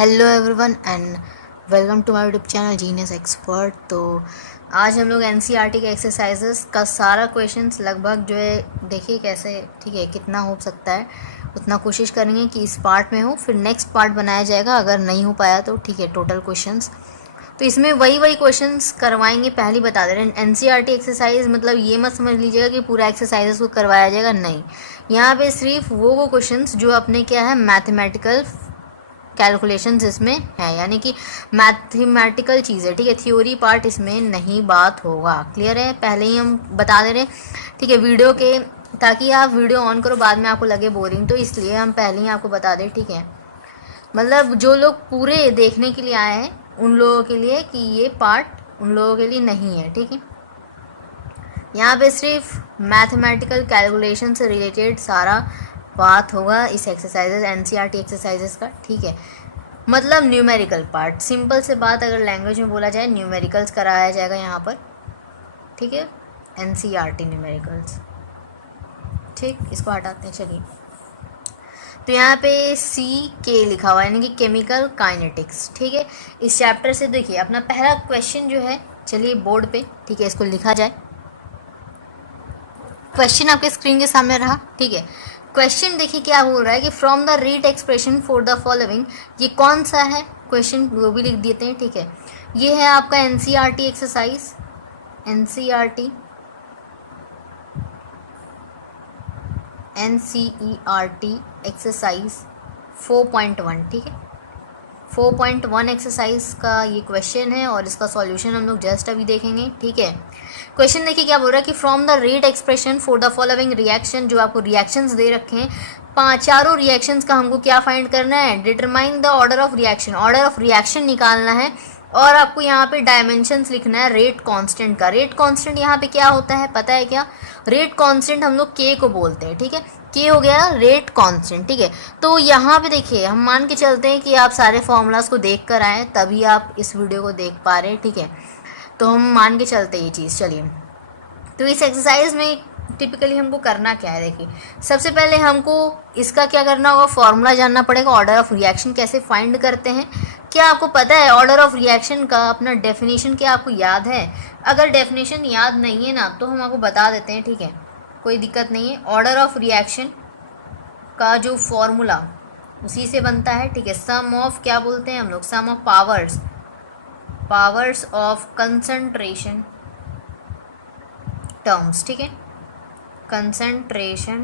Hello everyone and welcome to my YouTube channel genius expert. तो आज हम लोग एनसीईआरटी के एक्सरसाइजेस का सारा क्वेश्चंस लगभग जो है देखिए कैसे ठीक है कितना हो सकता है उतना कोशिश करेंगे कि इस पार्ट में हो, फिर नेक्स्ट पार्ट बनाया जाएगा। अगर नहीं हो पाया तो ठीक है टोटल क्वेश्चंस तो इसमें वही क्वेश्चंस करवाएंगे। पहले बता दे रहे हैं एनसीईआरटी एक्सरसाइज मतलब ये मत समझ लीजिएगा कि पूरा एक्सरसाइजेस को करवाया जाएगा, नहीं। यहाँ पे सिर्फ वो क्वेश्चंस जो अपने क्या है मैथमेटिकल कैलकुलेशंस इसमें है, यानी कि मैथमेटिकल चीज़ें, ठीक है। थ्योरी पार्ट इसमें नहीं बात होगा, क्लियर है। पहले ही हम बता दे रहे हैं ठीक है वीडियो के, ताकि आप वीडियो ऑन करो बाद में आपको लगे बोरिंग, तो इसलिए हम पहले ही आपको बता दें, ठीक है। मतलब जो लोग पूरे देखने के लिए आए हैं उन लोगों के लिए कि ये पार्ट उन लोगों के लिए नहीं है, ठीक है। यहाँ पे सिर्फ मैथमेटिकल कैलकुलेशन से रिलेटेड सारा बात होगा इस एक्सरसाइजेस एनसीईआरटी एक्सरसाइजेस का, ठीक है। मतलब न्यूमेरिकल पार्ट, सिंपल से बात अगर लैंग्वेज में बोला जाए न्यूमेरिकल्स कराया जाएगा यहाँ पर, ठीक है। एनसीईआरटी न्यूमेरिकल्स, ठीक। इसको हटाते हैं, चलिए। तो यहाँ पे सी के लिखा हुआ है यानी कि केमिकल काइनेटिक्स, ठीक है। इस चैप्टर से देखिए अपना पहला क्वेश्चन जो है, चलिए बोर्ड पे, ठीक है, इसको लिखा जाए। क्वेश्चन आपके स्क्रीन के सामने रहा, ठीक है। क्वेश्चन देखिए क्या बोल रहा है कि from the read expression for the following, ये कौन सा है क्वेश्चन वो भी लिख देते हैं, ठीक है। ये है आपका एनसीईआरटी एक्सरसाइज, एनसीईआरटी एक्सरसाइज 4.1, ठीक है। 4.1 एक्सरसाइज का ये क्वेश्चन है और इसका सॉल्यूशन हम लोग जस्ट अभी देखेंगे, ठीक है। क्वेश्चन देखिए क्या बोल रहा है कि from the rate expression for the following reaction, जो आपको रिएक्शंस दे रखे हैं चारों रिएक्शंस का हमको क्या फाइंड करना है, determine the order of reaction, order of reaction निकालना है। और आपको यहाँ पे डायमेंशंस लिखना है रेट कांस्टेंट का। रेट कांस्टेंट यहाँ पे क्या होता है पता है क्या, रेट कांस्टेंट हम लोग के को बोलते हैं, ठीक है। के हो गया रेट कांस्टेंट, ठीक है। तो यहाँ पे देखिए हम मान के चलते हैं कि आप सारे फॉर्मूलाज को देख कर आए तभी आप इस वीडियो को देख पा रहे हैं, ठीक है। तो हम मान के चलते हैं ये चीज़, चलिए। तो इस एक्सरसाइज में टिपिकली हमको करना क्या है, देखिए सबसे पहले हमको इसका क्या करना होगा, फॉर्मूला जानना पड़ेगा। ऑर्डर ऑफ रिएक्शन कैसे फाइंड करते हैं, क्या आपको पता है ऑर्डर ऑफ रिएक्शन का अपना डेफिनेशन क्या आपको याद है? अगर डेफिनेशन याद नहीं है ना तो हम आपको बता देते हैं, ठीक है, कोई दिक्कत नहीं है। ऑर्डर ऑफ रिएक्शन का जो फॉर्मूला उसी से बनता है, ठीक है। सम ऑफ क्या बोलते हैं हम लोग, sum of powers of concentration terms, ठीक है, कंसंट्रेशन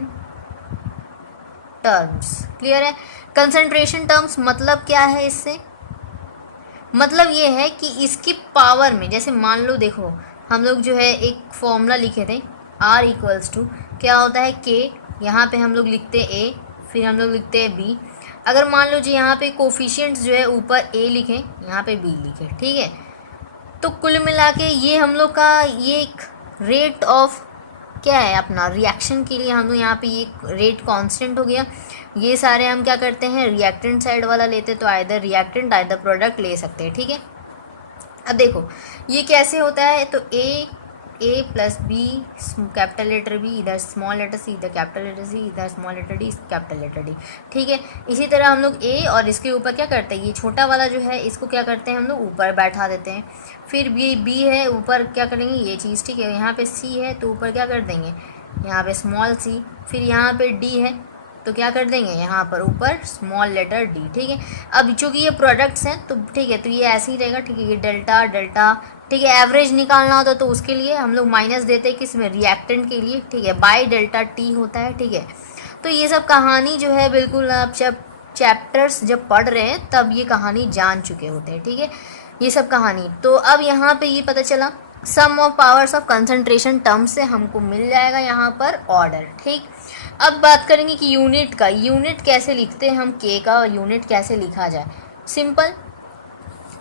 टर्म्स, क्लियर है। कंसंट्रेशन टर्म्स मतलब क्या है, इससे मतलब ये है कि इसकी पावर में, जैसे मान लो देखो हम लोग जो है एक फॉर्मूला लिखे थे R इक्वल्स टू क्या होता है के, यहाँ पे हम लोग लिखते हैं A, फिर हम लोग लिखते हैं B। अगर मान लो जी यहाँ पे कोफिशिएंट्स जो है ऊपर A लिखें यहाँ पे B लिखें, ठीक है। तो कुल मिला के ये हम लोग का ये एक रेट ऑफ क्या है अपना रिएक्शन के लिए हम लोग यहाँ पे ये रेट कांस्टेंट हो गया। ये सारे हम क्या करते हैं रिएक्टेंट साइड वाला लेते, तो आइदर रिएक्टेंट आइदर प्रोडक्ट ले सकते हैं, ठीक है। अब देखो ये कैसे होता है, तो A plus B capital letter B, इधर स्मॉल लेटर सी, इधर कैपिटल लेटर सी, इधर small letter D, capital letter D, ठीक है। इसी तरह हम लोग ए और इसके ऊपर क्या करते हैं, ये छोटा वाला जो है इसको क्या करते हैं हम लोग ऊपर बैठा देते हैं। फिर बी है ऊपर क्या करेंगे ये चीज़, ठीक है। यहाँ पे सी है तो ऊपर क्या कर देंगे यहाँ पे स्मॉल सी, फिर यहाँ पे डी है तो क्या कर देंगे यहाँ पर ऊपर स्मॉल लेटर डी, ठीक है। अब चूंकि ये प्रोडक्ट्स हैं तो ठीक है, तो ये ऐसे ही रहेगा, ठीक है। ये डेल्टा डेल्टा, ठीक है। एवरेज निकालना होता तो उसके लिए हम लोग माइनस देते हैं किस में, रिएक्टेंट के लिए, ठीक है। बाई डेल्टा टी होता है, ठीक है। तो ये सब कहानी जो है बिल्कुल आप जब चैप्टर्स जब पढ़ रहे हैं तब ये कहानी जान चुके होते हैं, ठीक है, ये सब कहानी। तो अब यहाँ पे ये पता चला sum of powers of concentration term से हमको मिल जाएगा यहाँ पर ऑर्डर, ठीक। अब बात करेंगे कि यूनिट का, यूनिट कैसे लिखते हैं हम, के का यूनिट कैसे लिखा जाए, सिंपल,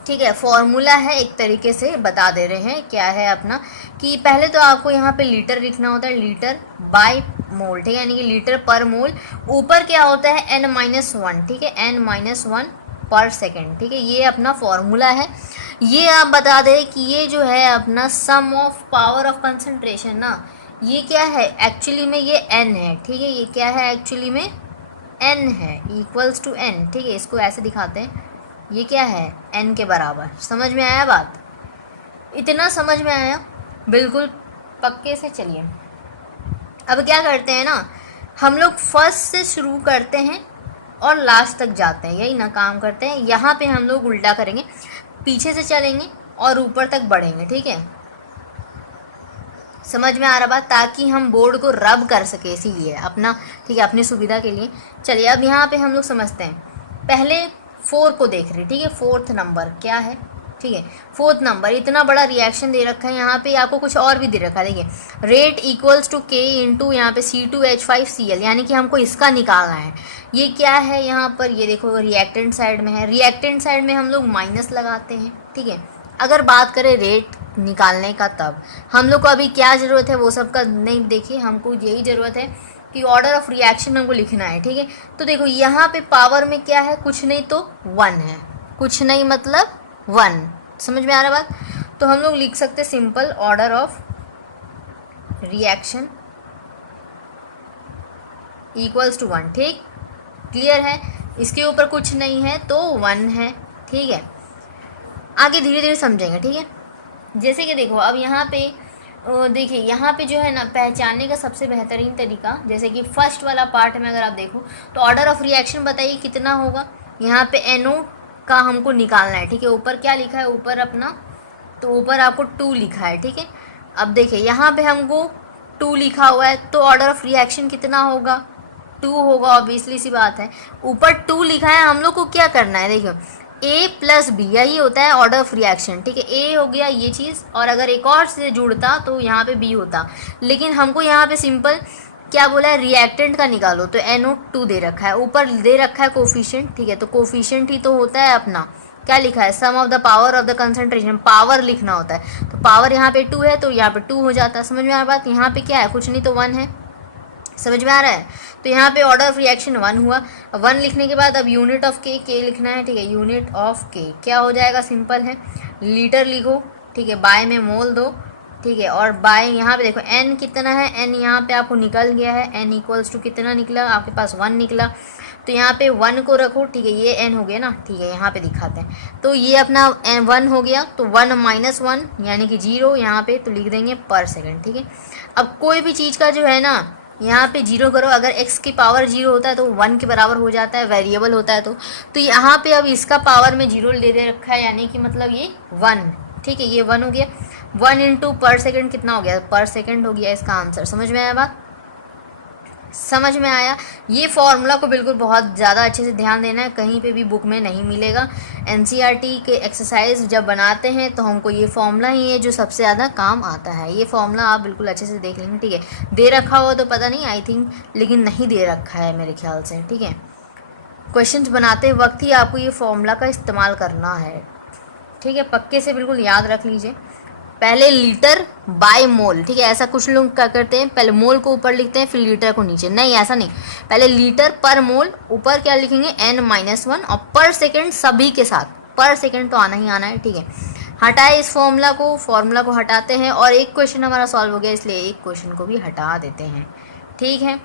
ठीक है। फॉर्मूला है एक तरीके से बता दे रहे हैं क्या है अपना, कि पहले तो आपको यहाँ पे लीटर लिखना होता है, लीटर बाय मोल, ठीक है, यानी कि लीटर पर मोल। ऊपर क्या होता है n-1, ठीक है, n-1 पर सेकेंड, ठीक है। ये अपना फॉर्मूला है। ये आप बता दें कि ये जो है अपना सम ऑफ पावर ऑफ कंसंट्रेशन ना, ये क्या है एक्चुअली में, ये n है, ठीक है। ये क्या है एक्चुअली में n है, इक्वल्स टू n, ठीक है। इसको ऐसे दिखाते हैं, ये क्या है, n के बराबर। समझ में आया बात? इतना समझ में आया? बिल्कुल पक्के से। चलिए अब क्या करते हैं ना, हम लोग फर्स्ट से शुरू करते हैं और लास्ट तक जाते हैं, यही ना काम करते हैं। यहाँ पे हम लोग उल्टा करेंगे, पीछे से चलेंगे और ऊपर तक बढ़ेंगे, ठीक है? समझ में आ रहा बात? ताकि हम बोर्ड को रब कर सके, इसीलिए अपना, ठीक है, अपनी सुविधा के लिए। चलिए अब यहाँ पे हम लोग समझते हैं। पहले 4 को देख रहे, ठीक है? 4th नंबर क्या है, ठीक है? 4th नंबर, इतना बड़ा रिएक्शन दे रखा है। यहाँ पे आपको कुछ और भी दे रखा है, देखिए, रेट इक्वल्स टू के इंटू यहाँ पे C2H5Cl, यानी कि हमको इसका निकालना है। ये क्या है यहाँ पर, ये देखो रिएक्टेंट साइड में है। रिएक्टेंट साइड में हम लोग माइनस लगाते हैं, ठीक है? अगर बात करें रेट निकालने का, तब हम लोग को अभी क्या ज़रूरत है वो सब का नहीं, देखिए हमको यही ज़रूरत है कि ऑर्डर ऑफ रिएक्शन हमको लिखना है, ठीक है? तो देखो यहाँ पे पावर में क्या है, कुछ नहीं तो 1 है, कुछ नहीं मतलब 1। समझ में आ रहा बात? तो हम लोग लिख सकते simple order of reaction equals to 1, ठीक? क्लियर है? इसके ऊपर कुछ नहीं है तो 1 है, ठीक है? आगे धीरे धीरे समझेंगे, ठीक है? जैसे कि देखो अब यहाँ पे देखिए, यहाँ पे जो है ना, पहचानने का सबसे बेहतरीन तरीका, जैसे कि फर्स्ट वाला पार्ट में अगर आप देखो तो ऑर्डर ऑफ रिएक्शन बताइए कितना होगा। यहाँ पे NO का हमको निकालना है, ठीक है? ऊपर क्या लिखा है, ऊपर अपना, तो ऊपर आपको 2 लिखा है, ठीक है? अब देखिए यहाँ पे हमको 2 लिखा हुआ है, तो ऑर्डर ऑफ रिएक्शन कितना होगा, 2 होगा, ऑब्वियसली सी बात है। ऊपर 2 लिखा है, हम लोग को क्या करना है, देखियो A प्लस बी, यही होता है ऑर्डर ऑफ रिएक्शन, ठीक है? A हो गया ये चीज़, और अगर एक और से जुड़ता तो यहाँ पे B होता, लेकिन हमको यहाँ पे सिंपल क्या बोला है, रिएक्टेंट का निकालो, तो NO2 दे रखा है, ऊपर दे रखा है कोफिशिएंट, ठीक है? तो कोफिशिएंट ही तो होता है अपना, क्या लिखा है, sum of the power of the concentration, power लिखना होता है, तो पावर यहाँ पे 2 है तो यहाँ पे 2 हो जाता है। समझ में आ रहा बात? यहाँ पे क्या है, कुछ नहीं तो 1 है। समझ में आ रहा है? तो यहाँ पे ऑर्डर ऑफ रिएक्शन 1 हुआ। 1 लिखने के बाद अब यूनिट ऑफ के लिखना है, ठीक है? यूनिट ऑफ के क्या हो जाएगा, सिंपल है, लीटर लिखो, ठीक है? बाय में मोल दो, ठीक है? और बाय यहाँ पे देखो n कितना है, n यहाँ पे आपको निकल गया है, n इक्वल्स टू कितना निकला आपके पास, 1 निकला। तो यहाँ पे 1 को रखो, ठीक है? ये n हो गया ना, ठीक है? यहाँ पे दिखाते हैं, तो ये अपना 1 हो गया, तो 1 माइनस 1 यानी कि 0 यहाँ पे, तो लिख देंगे पर सेकेंड, ठीक है? अब कोई भी चीज़ का जो है ना, यहाँ पे 0 करो, अगर x की पावर 0 होता है तो 1 के बराबर हो जाता है, वेरिएबल होता है, तो यहाँ पे अब इसका पावर में 0 ले दे रखा है, यानी कि मतलब ये 1, ठीक है? ये 1 हो गया। 1 इंटू पर सेकेंड कितना हो गया, पर सेकेंड हो गया इसका आंसर। समझ में आया बात? समझ में आया? ये फॉर्मूला को बिल्कुल बहुत ज़्यादा अच्छे से ध्यान देना है, कहीं पे भी बुक में नहीं मिलेगा। एनसीईआरटी के एक्सरसाइज जब बनाते हैं तो हमको ये फॉर्मूला ही है जो सबसे ज़्यादा काम आता है। ये फॉर्मूला आप बिल्कुल अच्छे से देख लेंगे, ठीक है? दे रखा हो तो पता नहीं, आई थिंक, लेकिन नहीं दे रखा है मेरे ख्याल से, ठीक है? क्वेश्चंस बनाते वक्त ही आपको ये फॉर्मूला का इस्तेमाल करना है, ठीक है? पक्के से बिल्कुल याद रख लीजिए। पहले लीटर बाय मोल, ठीक है? ऐसा कुछ लोग क्या करते हैं, पहले मोल को ऊपर लिखते हैं फिर लीटर को नीचे, नहीं ऐसा नहीं, पहले लीटर पर मोल, ऊपर क्या लिखेंगे, n-1, और पर सेकेंड सभी के साथ, पर सेकेंड तो आना ही आना है, ठीक है? हटाए इस फॉर्मूला को हटाते हैं, और एक क्वेश्चन हमारा सॉल्व हो गया, इसलिए एक क्वेश्चन को भी हटा देते हैं, ठीक है?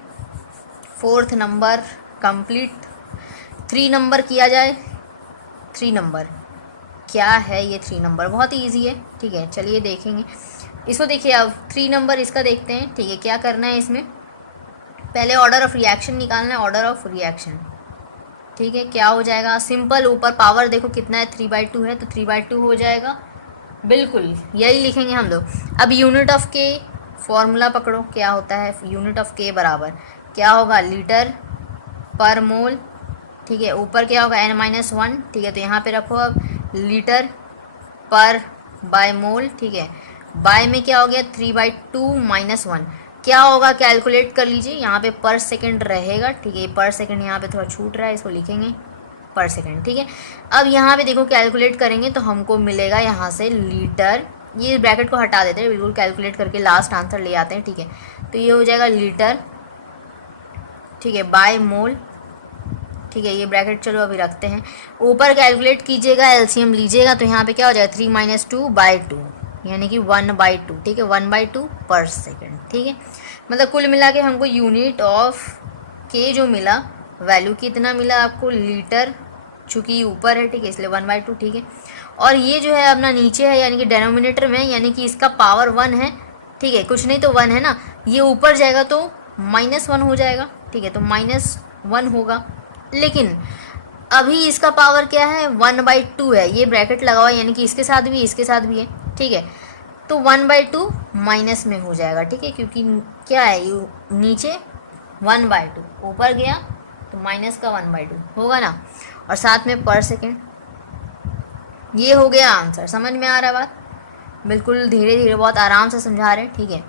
4th number complete. 3 नंबर किया जाए। 3 नंबर क्या है, ये 3 नंबर बहुत ही ईजी है, ठीक है? चलिए देखेंगे इसको। देखिए अब 3 नंबर इसका देखते हैं, ठीक है? क्या करना है इसमें, पहले ऑर्डर ऑफ रिएक्शन निकालना है, ऑर्डर ऑफ रिएक्शन, ठीक है? क्या हो जाएगा, सिंपल, ऊपर पावर देखो कितना है, 3/2 है, तो 3/2 हो जाएगा, बिल्कुल यही लिखेंगे हम लोग। अब यूनिट ऑफ के फॉर्मूला पकड़ो, क्या होता है यूनिट ऑफ के बराबर, क्या होगा, लीटर पर मोल, ठीक है? ऊपर क्या होगा, n-1, ठीक है? तो यहाँ पे रखो अब लीटर पर बाय मोल, ठीक है? बाय में क्या हो गया, 3/2 माइनस 1 क्या होगा, कैलकुलेट कर लीजिए, यहाँ पे पर सेकंड रहेगा, ठीक है? पर सेकंड यहाँ पे थोड़ा छूट रहा है, इसको लिखेंगे पर सेकंड, ठीक है? अब यहाँ पे देखो कैलकुलेट करेंगे तो हमको मिलेगा यहाँ से लीटर, ये ब्रैकेट को हटा देते हैं, बिल्कुल कैलकुलेट करके लास्ट आंसर ले आते हैं, ठीक है? तो ये हो जाएगा लीटर, ठीक है, बाय मोल, ठीक है? ये ब्रैकेट चलो अभी रखते हैं, ऊपर कैलकुलेट कीजिएगा, एलसीएम लीजिएगा, तो यहाँ पे क्या हो जाएगा, 3 - 2/2 यानी कि 1/2, ठीक है? 1/2 पर सेकेंड, ठीक है? मतलब कुल मिला के हमको यूनिट ऑफ के जो मिला, वैल्यू कितना मिला आपको, लीटर चूँकि ये ऊपर है, ठीक है, इसलिए 1/2, ठीक है। और ये जो है अपना नीचे है, यानी कि डेनोमिनेटर में, यानी कि इसका पावर 1 है, ठीक है, कुछ नहीं तो 1 है ना, ये ऊपर जाएगा तो -1 हो जाएगा, ठीक है, तो -1 होगा। लेकिन अभी इसका पावर क्या है, 1/2 है, ये ब्रैकेट लगा हुआ है, यानी कि इसके साथ भी है, ठीक है, तो 1/2 माइनस में हो जाएगा, ठीक है, क्योंकि क्या है, ये नीचे 1/2, ऊपर गया तो माइनस का 1/2 होगा ना, और साथ में पर सेकेंड। ये हो गया आंसर। समझ में आ रहा है बात? बिल्कुल धीरे धीरे बहुत आराम से समझा रहे हैं, ठीक है।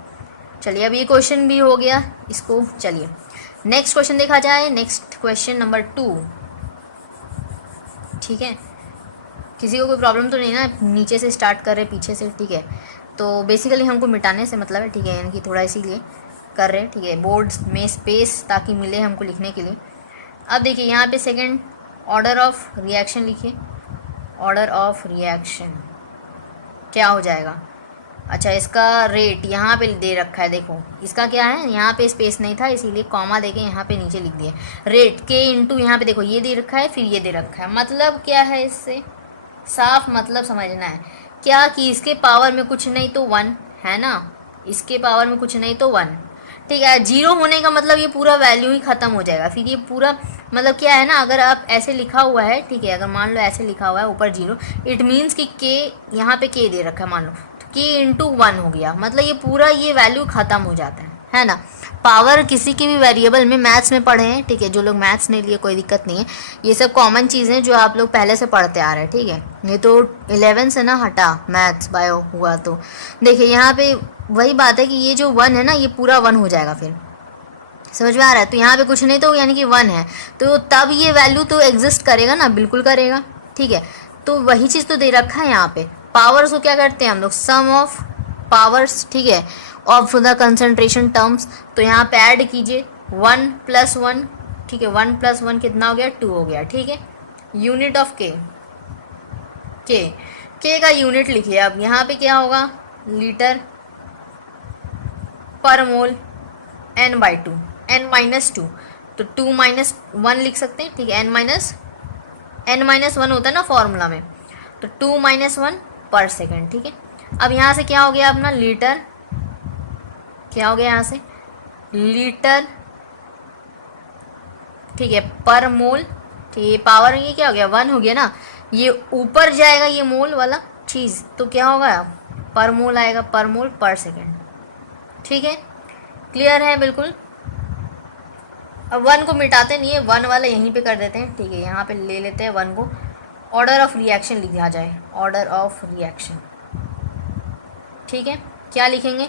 चलिए अब ये क्वेश्चन भी हो गया इसको। चलिए नेक्स्ट क्वेश्चन देखा जाए। नेक्स्ट क्वेश्चन नंबर 2, ठीक है। किसी को कोई प्रॉब्लम तो नहीं ना, नीचे से स्टार्ट कर रहे पीछे से, ठीक है। तो बेसिकली हमको मिटाने से मतलब है, ठीक है, यानी कि थोड़ा इसीलिए कर रहे हैं, ठीक है, बोर्ड में स्पेस ताकि मिले हमको लिखने के लिए। अब देखिए यहाँ पे सेकंड ऑर्डर ऑफ रिएक्शन लिखिए। ऑर्डर ऑफ रिएक्शन क्या हो जाएगा? अच्छा, इसका रेट यहाँ पे दे रखा है, देखो इसका क्या है, यहाँ पे स्पेस नहीं था इसीलिए कॉमा देके यहाँ पे नीचे लिख दिए। रेट के इंटू यहाँ पे देखो ये दे रखा है, फिर ये दे रखा है। मतलब क्या है, इससे साफ मतलब समझना है क्या कि इसके पावर में कुछ नहीं तो 1 है ना, इसके पावर में कुछ नहीं तो 1, ठीक है। 0 होने का मतलब ये पूरा वैल्यू ही ख़त्म हो जाएगा। फिर ये पूरा मतलब क्या है ना, अगर आप ऐसे लिखा हुआ है, ठीक है, अगर मान लो ऐसे लिखा हुआ है ऊपर 0, इट मीन्स कि के यहाँ पे के दे रखा है, मान लो तो के इंटू 1 हो गया, मतलब ये पूरा ये वैल्यू ख़त्म हो जाता है ना। पावर किसी की भी वेरिएबल में मैथ्स में पढ़े हैं, ठीक है, जो लोग मैथ्स नहीं लिए कोई दिक्कत नहीं है, ये सब कॉमन चीज़ें जो आप लोग पहले से पढ़ते आ रहे हैं, ठीक है। ये तो 11 से ना हटा मैथ्स बायो हुआ, तो देखिए यहाँ पे वही बात है कि ये जो 1 है ना, ये पूरा 1 हो जाएगा। फिर समझ में आ रहा है? तो यहाँ पे कुछ नहीं तो यानी कि 1 है, तो तब ये वैल्यू तो एग्जिस्ट करेगा ना, बिल्कुल करेगा, ठीक है। तो वही चीज़ तो दे रखा है यहाँ पे। पावर्स को क्या करते हैं हम लोग, सम ऑफ पावर्स, ठीक है, ऑफ द कंसंट्रेशन टर्म्स। तो यहाँ पे ऐड कीजिए 1 + 1, ठीक है, 1 + 1 कितना हो गया, 2 हो गया, ठीक है। यूनिट ऑफ के का यूनिट लिखिए। अब यहाँ पे क्या होगा, लीटर पर मोल n/2, n-2, तो 2 - 1 लिख सकते हैं, ठीक है, n-1 होता है ना फॉर्मूला में, तो 2 - 1 पर सेकेंड, ठीक है। अब यहाँ से क्या हो गया अपना लीटर, क्या हो गया यहाँ से लीटर, ठीक है, पर मोल, ठीक है, पावर ये क्या हो गया 1 हो गया ना, ये ऊपर जाएगा ये मोल वाला चीज़, तो क्या होगा पर मोल आएगा, पर मोल पर सेकेंड, ठीक है। क्लियर है बिल्कुल। अब 1 को मिटाते नहीं है, 1 वाला यहीं पे कर देते हैं, ठीक है, यहाँ पे ले लेते हैं 1 को। ऑर्डर ऑफ रिएक्शन लिखा जाए, ऑर्डर ऑफ रिएक्शन, ठीक है। क्या लिखेंगे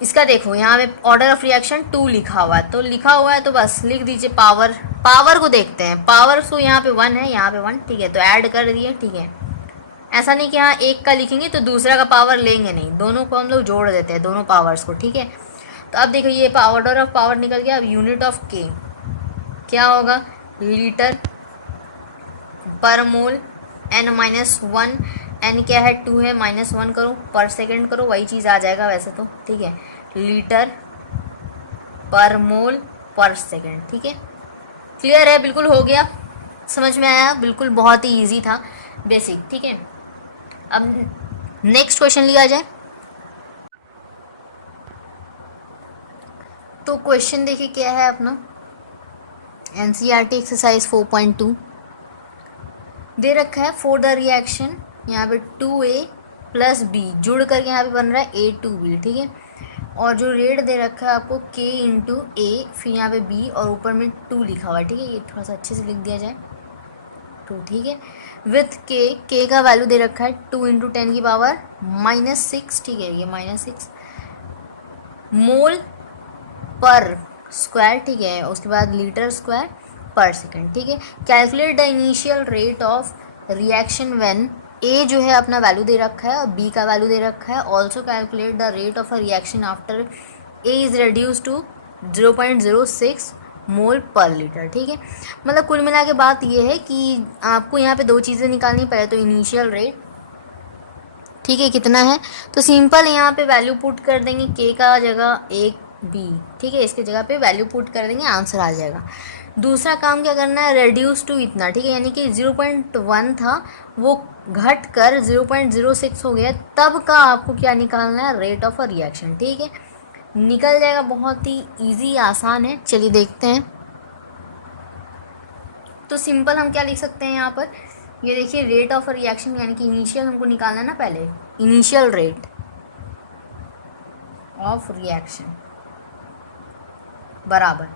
इसका, देखो यहाँ पे ऑर्डर ऑफ रिएक्शन 2 लिखा हुआ है, तो लिखा हुआ है तो बस लिख दीजिए पावर को देखते हैं। पावर तो यहाँ पे 1 है, यहाँ पे 1, ठीक है, तो ऐड कर दिए, ठीक है। ऐसा नहीं कि हाँ एक का लिखेंगे तो दूसरा का पावर लेंगे, नहीं, दोनों को हम लोग जोड़ देते हैं, दोनों पावर्स को, ठीक है। तो अब देखो ये ऑर्डर ऑफ पावर निकल गया। अब यूनिट ऑफ के क्या होगा, लीटर पर मोल n-1, n क्या है 2 है, -1 करो, पर सेकेंड करो, वही चीज़ आ जाएगा वैसे तो, ठीक है, लीटर पर मोल पर सेकेंड, ठीक है। क्लियर है, बिल्कुल हो गया, समझ में आया, बिल्कुल बहुत ही ईजी था, बेसिक, ठीक है। अब नेक्स्ट क्वेश्चन लिया जाए। तो क्वेश्चन देखिए क्या है अपना, एनसीईआरटी एक्सरसाइज 4.2 दे रखा है। फॉर द रिएक्शन, यहाँ पे 2A + B जुड़ करके यहाँ पे बन रहा है A2B, ठीक है। और जो रेट दे रखा है आपको K × A, फिर यहाँ पे B और ऊपर में 2 लिखा हुआ है, ठीक है। ये थोड़ा सा अच्छे से लिख दिया जाए, 2, ठीक है। विथ K का वैल्यू दे रखा है 2 × 10⁻⁻6, ठीक है, ये -6 मोल पर स्क्वायर, ठीक है, उसके बाद लीटर स्क्वायर पर सेकेंड, ठीक है। Calculate the initial rate of reaction when ए जो है अपना वैल्यू दे रखा है और बी का वैल्यू दे रखा है। Also calculate the rate of a reaction after A is reduce to 0.06 mole पर लीटर, ठीक है। मतलब कुल मिला के बात ये है कि आपको यहाँ पे 2 चीज़ें निकालनी पड़े, तो इनिशियल रेट, ठीक है, कितना है, तो सिंपल यहाँ पे वैल्यू पुट कर देंगे, के का जगह 1 B, ठीक है, इसके जगह पे वैल्यू पुट कर देंगे, आंसर आ जाएगा, दूसरा काम क्या करना है, रेड्यूस टू इतना, ठीक है, यानी कि 0.1 था वो घट कर 0.06 हो गया, तब का आपको क्या निकालना है, रेट ऑफ अ रिएक्शन। ठीक है, निकल जाएगा, बहुत ही इजी आसान है। चलिए देखते हैं। तो सिंपल हम क्या लिख सकते हैं यहाँ पर, ये देखिए रेट ऑफ अ रिएक्शन यानी कि इनिशियल हमको निकालना है ना, पहले इनिशियल रेट ऑफ रिएक्शन बराबर,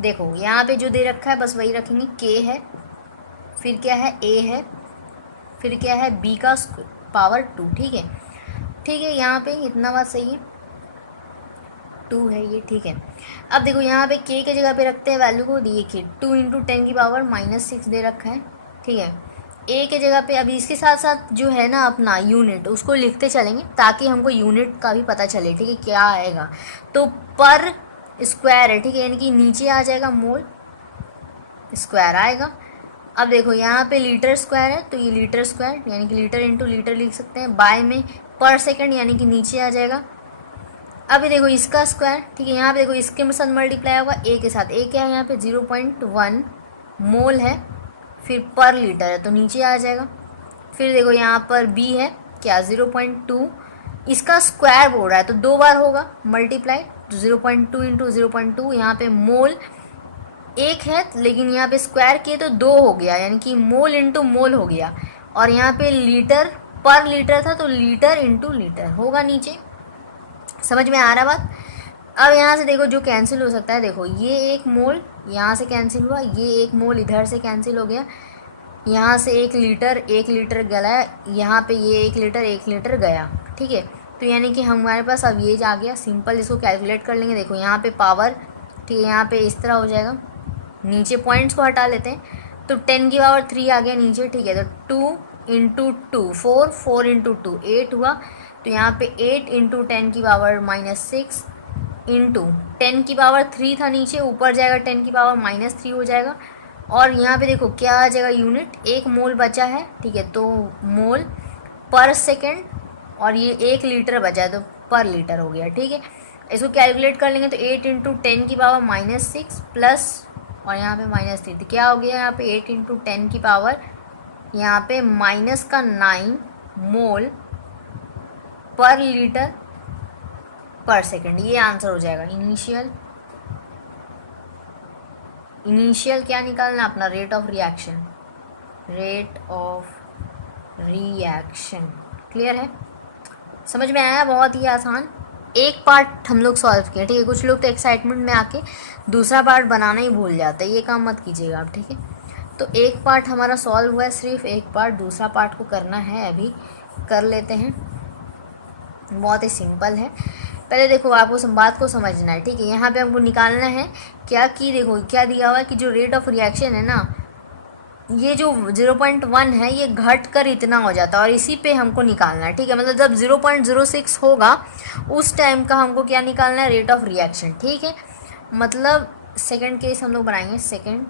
देखो यहाँ पे जो दे रखा है बस वही रखेंगे, के है, फिर क्या है, ए है, फिर क्या है, बी का पावर 2। ठीक है, ठीक है, यहाँ पे इतना बात सही है, 2 है ये। ठीक है, अब देखो यहाँ पे के की जगह पे रखते हैं वैल्यू को, देखिए 2 इंटू 10 की पावर -6 दे रखा है। ठीक है, ए के जगह पे अभी इसके साथ साथ जो है ना अपना यूनिट, उसको लिखते चलेंगे ताकि हमको यूनिट का भी पता चले। ठीक है, क्या आएगा, तो पर स्क्वायर है। ठीक है, यानी कि नीचे आ जाएगा मोल स्क्वायर आएगा। अब देखो यहाँ पे लीटर स्क्वायर है तो ये लीटर स्क्वायर यानी कि लीटर इंटू लीटर लिख सकते हैं। बाय में पर सेकंड यानी कि नीचे आ जाएगा। अभी देखो इसका स्क्वायर, ठीक है, यहाँ पे देखो इसके साथ मल्टीप्लाई होगा ए के साथ, ए क्या है यहाँ पे 0.1 मोल है, फिर पर लीटर है तो नीचे आ जाएगा। फिर देखो यहाँ पर बी है क्या 0.2, इसका स्क्वायर बोल रहा है तो 2 बार होगा मल्टीप्लाई, तो 0.2 इंटू 0.2, यहाँ पे मोल एक है लेकिन यहाँ पे स्क्वायर किए तो 2 हो गया, यानी कि मोल इंटू मोल हो गया। और यहाँ पे लीटर पर लीटर था तो लीटर इंटू लीटर होगा नीचे। समझ में आ रहा बात। अब यहाँ से देखो जो कैंसिल हो सकता है, देखो ये एक मोल यहाँ से कैंसिल हुआ, ये एक मोल इधर से कैंसिल हो गया, यहाँ से 1 लीटर गया, यहाँ पे ये 1 लीटर गया। ठीक है, तो यानी कि हमारे पास अब ये जा गया। सिंपल इसको कैलकुलेट कर लेंगे। देखो यहाँ पे पावर, ठीक है, यहाँ पे इस तरह हो जाएगा, नीचे पॉइंट्स को हटा लेते हैं तो 10 की पावर 3 आ गया नीचे। ठीक है, तो 2 इंटू 2 4, 4 इंटू 2 8 हुआ, तो यहाँ पे 8 इंटू 10 की पावर -6 इंटू 10 की पावर 3 था नीचे, ऊपर जाएगा 10 की पावर -3 हो जाएगा। और यहाँ पे देखो क्या आ जाएगा यूनिट, 1 मोल बचा है। ठीक है, तो मोल पर सेकेंड, और ये 1 लीटर बचा है तो पर लीटर हो गया। ठीक है, इसको कैलकुलेट कर लेंगे तो 8 इंटू 10 की पावर -6 प्लस, और यहाँ पे -3, तो क्या हो गया यहाँ पे 8 इंटू 10 की पावर यहाँ पे -9 मोल पर लीटर पर सेकंड, ये आंसर हो जाएगा। इनिशियल क्या निकालना अपना, rate of reaction, rate of reaction. Clear है, समझ में आया, बहुत ही आसान। एक पार्ट हम लोग सॉल्व किए। ठीक है, कुछ लोग तो एक्साइटमेंट में आके दूसरा पार्ट बनाना ही भूल जाते हैं, ये काम मत कीजिएगा आप। ठीक है, तो एक पार्ट हमारा सॉल्व हुआ है, सिर्फ एक पार्ट, दूसरा पार्ट को करना है, अभी कर लेते हैं। बहुत ही सिंपल है। पहले देखो आपको बात को समझना है। ठीक है, यहाँ पे हमको निकालना है क्या, कि देखो क्या दिया हुआ है कि जो रेट ऑफ रिएक्शन है ना, ये जो 0.1 है ये घट कर इतना हो जाता है और इसी पे हमको निकालना है। ठीक है, मतलब जब 0.06 होगा उस टाइम का हमको क्या निकालना है, रेट ऑफ रिएक्शन। ठीक है, मतलब सेकंड केस हम लोग बनाएंगे। सेकंड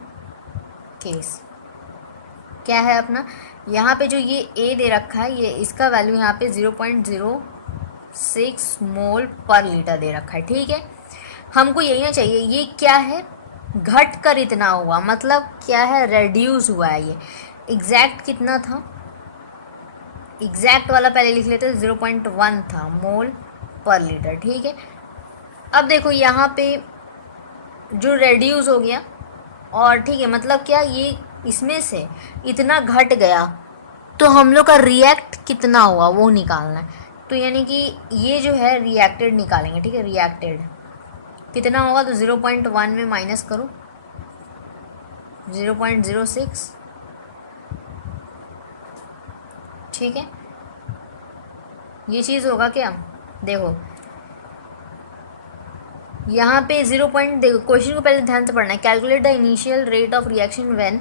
केस क्या है अपना, यहाँ पे जो ये ए दे रखा है, ये इसका वैल्यू यहाँ पे 0.06 मोल पर लीटर दे रखा है। ठीक है, हमको यही ना चाहिए, ये क्या है, घट कर इतना हुआ, मतलब क्या है, रेड्यूस हुआ है। ये एग्जैक्ट कितना था, एग्जैक्ट वाला पहले लिख लेते हैं, 0.1 था मोल पर लीटर। ठीक है, अब देखो यहाँ पे जो रेड्यूस हो गया, और ठीक है, मतलब क्या, ये इसमें से इतना घट गया तो हम लोग का रिएक्ट कितना हुआ वो निकालना है। तो यानी कि ये जो है रिएक्टेड निकालेंगे। ठीक है, रिएक्टेड कितना होगा, तो 0.1 में माइनस करो 0.06। ठीक है, ये चीज़ होगा क्या, देखो यहाँ पे 0. देखो क्वेश्चन को पहले ध्यान से पढ़ना है। Calculate the initial rate of reaction when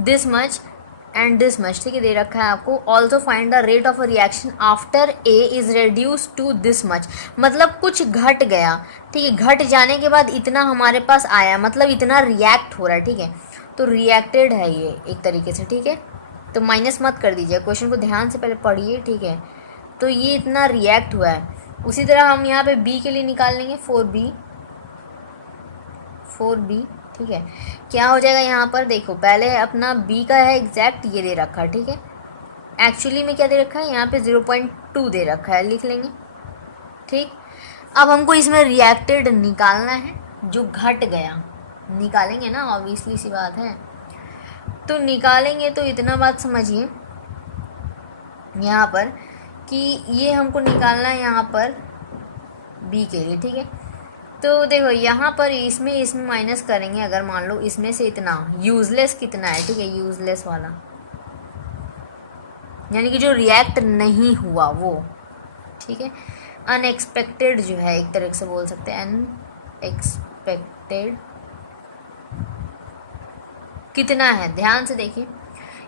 this much and this much. ठीक है, दे रखा है आपको। Also find the rate of a reaction after A is reduce to this much, मतलब कुछ घट गया। ठीक है, घट जाने के बाद इतना हमारे पास आया, मतलब इतना रिएक्ट हो रहा है। ठीक है, तो रिएक्टेड है ये एक तरीके से। ठीक है, तो माइनस मत कर दीजिए, क्वेश्चन को ध्यान से पहले पढ़िए। ठीक है, तो ये इतना रिएक्ट हुआ है। उसी तरह हम यहाँ पे बी के लिए निकाल लेंगे, 4b। ठीक ठीक है। क्या हो जाएगा यहाँ पर, देखो पहले अपना बी का है एग्जैक्ट, ये दे रखा है, ठीक है। एक्चुअली में क्या दे रखा है यहाँ पे 0.2 दे रखा है, लिख लेंगे, ठीक। अब हमको इसमें रिएक्टेड निकालना है, जो घट गया निकालेंगे ना, ऑब्वियसली सी बात है। तो निकालेंगे तो इतना बात समझिए यहाँ पर कि ये हमको निकालना है यहाँ पर बी के लिए, ठीक है। तो देखो यहाँ पर इसमें माइनस करेंगे, अगर मान लो इसमें से इतना यूजलेस कितना है, ठीक है, यूजलेस वाला यानी कि जो रिएक्ट नहीं हुआ वो, ठीक है। अनएक्सपेक्टेड जो है एक तरह से बोल सकते हैं, अनएक्सपेक्टेड कितना है, ध्यान से देखिए।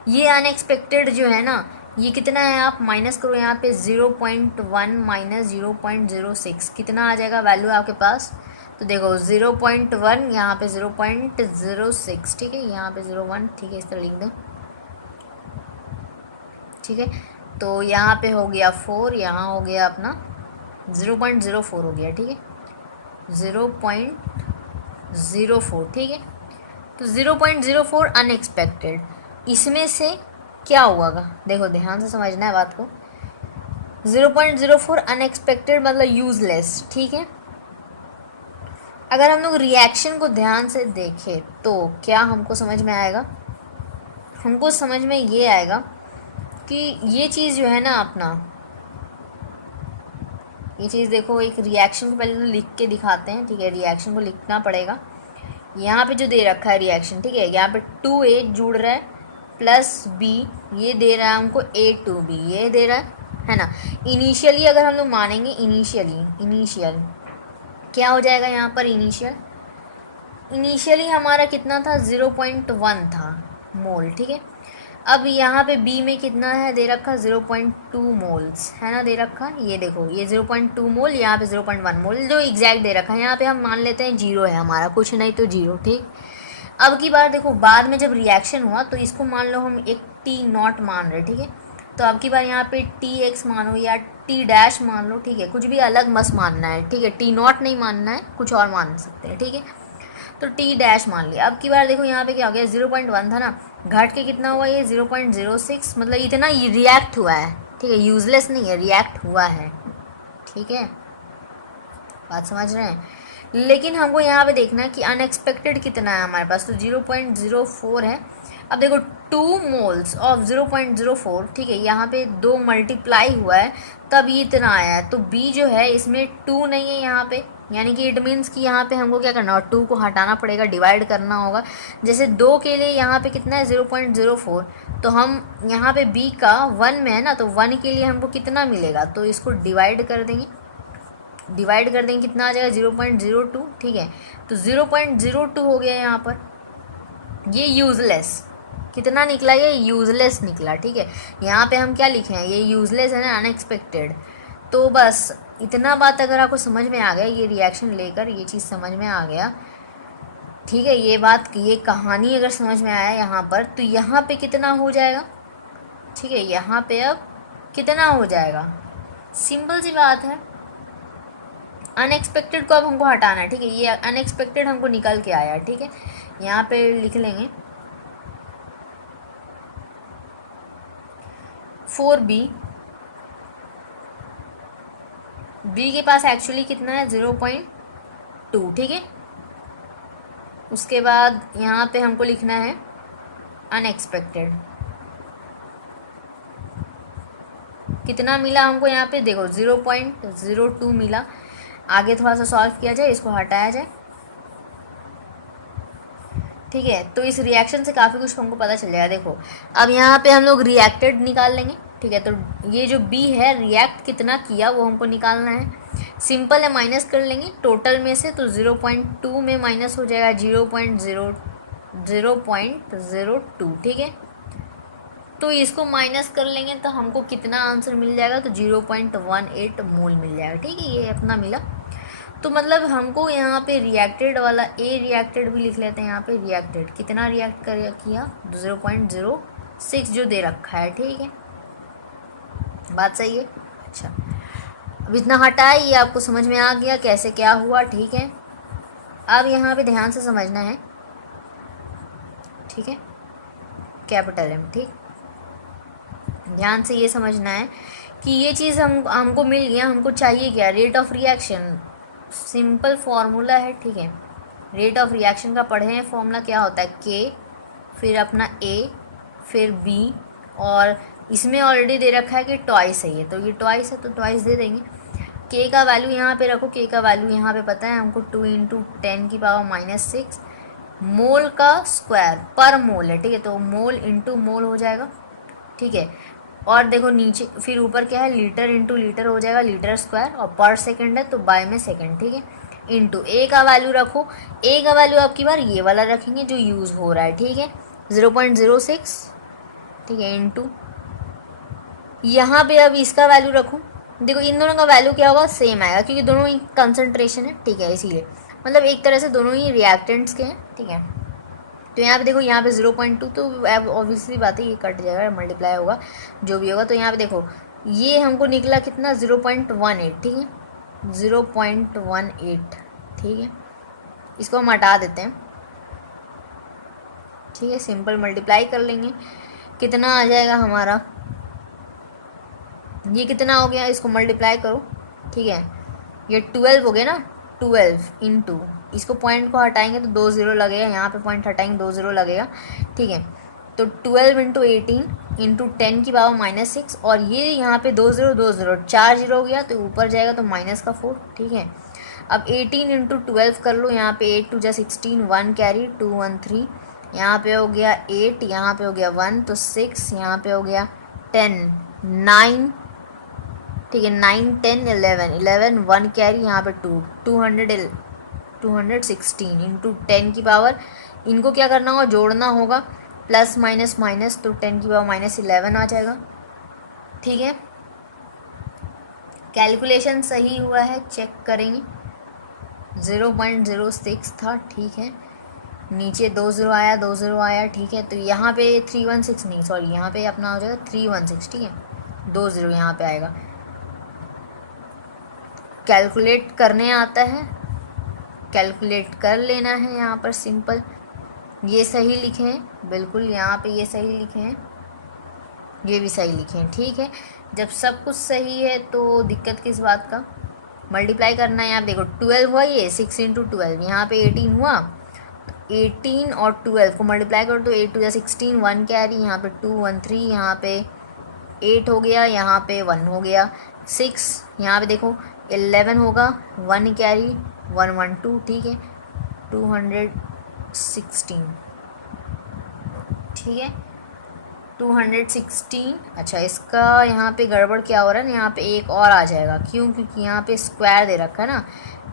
ये अनएक्सपेक्टेड जो है ना, ये कितना है, आप माइनस करो यहाँ पे 0.1 माइनस 0.06, कितना आ जाएगा वैल्यू आपके पास। तो देखो 0.1 यहाँ पे 0.06, ठीक है, यहाँ पे 0.1, ठीक है, इस तरह लिख दो, ठीक है। तो यहाँ पे हो गया 4, यहाँ हो गया अपना 0.04 हो गया, ठीक है, 0.04, ठीक है। तो 0.04 अनएक्सपेक्टेड, इसमें से क्या हुआ, देखो ध्यान से समझना है बात को। 0.04 अनएक्सपेक्टेड मतलब यूजलेस, ठीक है। अगर हम लोग रिएक्शन को ध्यान से देखें तो क्या हमको समझ में आएगा, हमको समझ में ये आएगा कि ये चीज़ जो है ना अपना, ये चीज़ देखो, एक रिएक्शन को पहले तो लिख के दिखाते हैं, ठीक है, रिएक्शन को लिखना पड़ेगा। यहाँ पे जो दे रखा है रिएक्शन, ठीक है, यहाँ पे 2A जुड़ रहा है प्लस B, ये दे रहा है हमको A2B, ये दे रहा है ना। इनिशियली अगर हम लोग मानेंगे, इनिशियल क्या हो जाएगा यहाँ पर, इनिशियली हमारा कितना था, 0.1 था मोल, ठीक है। अब यहाँ पे बी में कितना है दे रखा, 0.2 मोल्स है ना दे रखा, ये देखो ये 0.2 मोल, यहाँ पे 0.1 मोल जो एग्जैक्ट दे रखा है। यहाँ पे हम मान लेते हैं 0 है हमारा, कुछ नहीं तो 0, ठीक। अब की बार देखो, बाद में जब रिएक्शन हुआ तो इसको मान लो हम एक टी नॉट मान रहे, ठीक है। तो अब की बार यहाँ पे टी एक्स मानो या टी डैश मान लो, ठीक है, कुछ भी अलग मत मानना है, ठीक है, टी नॉट नहीं मानना है, कुछ और मान सकते हैं, ठीक है। तो टी डैश मान लिया। अब की बार देखो यहाँ पे क्या हो गया, 0.1 था ना, घट के कितना हुआ, ये 0.06, मतलब इतना रिएक्ट हुआ है, ठीक है, यूजलेस नहीं है, रिएक्ट हुआ है, ठीक है, बात समझ रहे हैं। लेकिन हमको यहाँ पे देखना है कि अनएक्सपेक्टेड कितना है हमारे पास, तो 0.04 है। अब देखो 2 मोल्स ऑफ 0.04, ठीक है, यहाँ पे 2 मल्टीप्लाई हुआ है तब ये इतना आया है। तो बी जो है इसमें 2 नहीं है यहाँ पे, यानी कि इट मीन्स कि यहाँ पे हमको क्या करना होगा, 2 को हटाना पड़ेगा, डिवाइड करना होगा। जैसे 2 के लिए यहाँ पे कितना है 0.04, तो हम यहाँ पे बी का 1 में है ना, तो 1 के लिए हमको कितना मिलेगा, तो इसको डिवाइड कर देंगे, कितना आ जाएगा 0.02, ठीक है। तो 0.02 हो गया यहाँ पर, ये यूजलेस कितना निकला, ये यूजलेस निकला, ठीक है। यहाँ पे हम क्या लिखे हैं, ये यूजलेस है ना, अनएक्सपेक्टेड। तो बस इतना बात अगर आपको समझ में आ गया, ये रिएक्शन लेकर ये चीज़ समझ में आ गया, ठीक है, ये बात, ये कहानी अगर समझ में आया यहाँ पर, तो यहाँ पे कितना हो जाएगा, ठीक है, यहाँ पे अब कितना हो जाएगा, सिंपल सी बात है, अनएक्सपेक्टेड को अब हमको हटाना है, ठीक है, ये अनएक्सपेक्टेड हमको निकल के आया, ठीक है। यहाँ पे लिख लेंगे 4B, बी के पास एक्चुअली कितना है 0.2, ठीक है। उसके बाद यहाँ पे हमको लिखना है अनएक्सपेक्टेड, कितना मिला हमको यहाँ पे, देखो 0.02 मिला। आगे थोड़ा सा सॉल्व किया जाए, इसको हटाया जाए, ठीक है। तो इस रिएक्शन से काफ़ी कुछ हमको पता चल जाएगा। देखो अब यहाँ पे हम लोग रिएक्टेड निकाल लेंगे, ठीक है। तो ये जो बी है रिएक्ट कितना किया वो हमको निकालना है, सिंपल है, माइनस कर लेंगे टोटल में से, तो 0.2 में माइनस हो जाएगा 0.02, ठीक है। तो इसको माइनस कर लेंगे तो हमको कितना आंसर मिल जाएगा, तो 0.18 मोल मिल जाएगा, ठीक है, ये अपना मिला। तो मतलब हमको यहाँ पे रिएक्टेड वाला ए रिएक्टेड भी लिख लेते हैं, यहाँ पे रिएक्टेड कितना रिएक्ट कर किया 0.06 जो दे रखा है, ठीक है, बात सही है। अच्छा, अब इतना हटाए, ये आपको समझ में आ गया कैसे क्या हुआ, ठीक है। अब यहाँ पे ध्यान से समझना है ठीक है, कैपिटल M, ठीक। ध्यान से ये समझना है कि ये चीज़ हमको मिल गया, हमको चाहिए क्या, rate of reaction. Simple formula है, ठीक है। रेट ऑफ रिएक्शन का पढ़े हैं, फॉर्मूला क्या होता है, K, फिर अपना A, फिर B, और इसमें ऑलरेडी दे रखा है कि ट्वाइस है ये, तो ये ट्वाइस है तो ट्वाइस दे देंगे। K का वैल्यू यहाँ पे रखो, K का वैल्यू यहाँ पे पता है हमको 2 × 10⁻⁻6 मोल का स्क्वायर पर मोल है, ठीक है, तो मोल इंटू मोल हो जाएगा, ठीक है। और देखो नीचे फिर ऊपर क्या है, लीटर इंटू लीटर हो जाएगा, लीटर स्क्वायर, और पर सेकंड है तो बाय में सेकंड, ठीक है। इंटू A का वैल्यू रखो, A का वैल्यू आपकी बार ये वाला रखेंगे जो यूज़ हो रहा है, ठीक है, 0.06, ठीक है, इंटू यहाँ पे अब इसका वैल्यू रखो। देखो इन दोनों का वैल्यू क्या होगा, सेम आएगा, क्योंकि दोनों ही कंसंट्रेशन है, ठीक है, इसीलिए मतलब एक तरह से दोनों ही रिएक्टेंट्स के हैं, ठीक है। तो यहाँ पे देखो, यहाँ पे 0.2, तो ऑब्वियसली बात है ये कट जाएगा, मल्टीप्लाई होगा जो भी होगा, तो यहाँ पे देखो ये हमको निकला कितना, 0.18, ठीक है, 0.18, ठीक है। इसको हम हटा देते हैं, ठीक है, सिंपल मल्टीप्लाई कर लेंगे, कितना आ जाएगा हमारा, ये कितना हो गया, इसको मल्टीप्लाई करो, ठीक है, ये 12 हो गया ना, 12 इंटू, इसको पॉइंट को हटाएंगे तो 2 0 लगेगा, यहाँ पे पॉइंट हटाएंगे 2 0 लगेगा, ठीक है। तो 12 × 18 इंटू 10⁻⁻6, और ये यहाँ पे 2 0 2 0 4 0 हो गया, तो ऊपर जाएगा तो -4, ठीक है। अब 18 × 12 कर लो, यहाँ पे 8 2 16, 1 कैरी, 2 1 3, यहाँ पे हो गया 8, यहाँ पे हो गया 1, तो 6, यहाँ पे हो गया 10 9, ठीक है, 9 10 11 1 कैरी, यहाँ पे 216 इंटू 10 की पावर, इनको क्या करना होगा, जोड़ना होगा, प्लस माइनस माइनस, तो 10 की पावर -11 आ जाएगा, ठीक है। कैलकुलेशन सही हुआ है, चेक करेंगे, 0.06 था, ठीक है, नीचे 2 0 आया, 2 0 आया, ठीक है, तो यहाँ पे 316 नहीं, सॉरी, यहाँ पे अपना हो जाएगा 316, ठीक है, 2 0 यहाँ पे आएगा। कैलकुलेट करने आता है, कैलकुलेट कर लेना है, यहाँ पर सिंपल, ये सही लिखे हैं बिल्कुल, यहाँ पे ये सही लिखे हैं, ये भी सही लिखे हैं, ठीक है। जब सब कुछ सही है तो दिक्कत किस बात का, मल्टीप्लाई करना है, यहाँ देखो 12 हुआ, ये 6 × 12, यहाँ पे 18 हुआ, 18 और 12 को मल्टीप्लाई करो तो 8 2 16, 1 कैरी, यहाँ पे 2 1 3, यहाँ पे 8 हो गया, यहाँ पे 1 हो गया, 6, यहाँ पे देखो 11 होगा, 1 कैरी, 1 1 2, ठीक है, 216, ठीक है, 216। अच्छा, इसका यहाँ पे गड़बड़ क्या हो रहा है ना, यहाँ पे एक और आ जाएगा, क्यों, क्योंकि यहाँ पे स्क्वायर दे रखा है ना,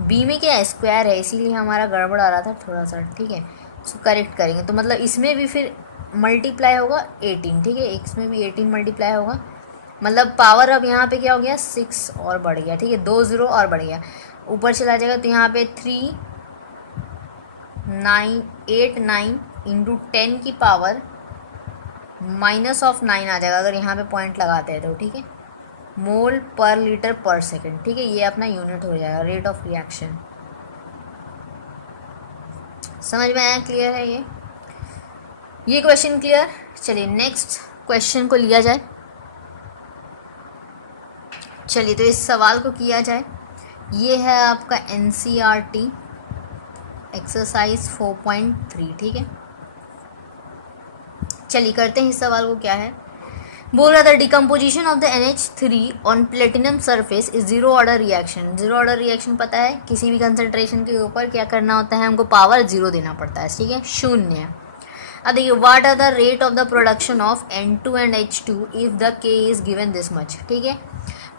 बी में क्या है, स्क्वायर है, इसीलिए हमारा गड़बड़ आ रहा था थोड़ा सा, ठीक है। इसको करेक्ट करेंगे, तो मतलब इसमें भी फिर मल्टीप्लाई होगा 18, ठीक है, इसमें भी 18 मल्टीप्लाई होगा, मतलब पावर अब यहाँ पे क्या हो गया, 6 और बढ़ गया, ठीक है, 2 0 और बढ़ गया, ऊपर चला जाएगा, तो यहाँ पे 3 9 8 9 इंटू 10 की पावर -9 आ जाएगा, अगर यहाँ पे पॉइंट लगाते हैं तो, ठीक है, मोल पर लीटर पर सेकंड, ठीक है, ये अपना यूनिट हो जाएगा, रेट ऑफ रिएक्शन। समझ में आया, क्लियर है ये क्वेश्चन क्लियर। चलिए नेक्स्ट क्वेश्चन को लिया जाए, चलिए तो इस सवाल को किया जाए, ये है आपका NCERT एक्सरसाइज 4.3, ठीक है। चलिए करते हैं इस सवाल को, क्या है, बोल रहा था decomposition of the NH3 on platinum surface is zero order reaction. Zero order reaction पता है, किसी भी कंसंट्रेशन के ऊपर क्या करना होता है, हमको पावर 0 देना पड़ता है, ठीक है, 0। अब देखिए, what are the rate of the production of N2 and H2 if the K is given this much, ठीक है।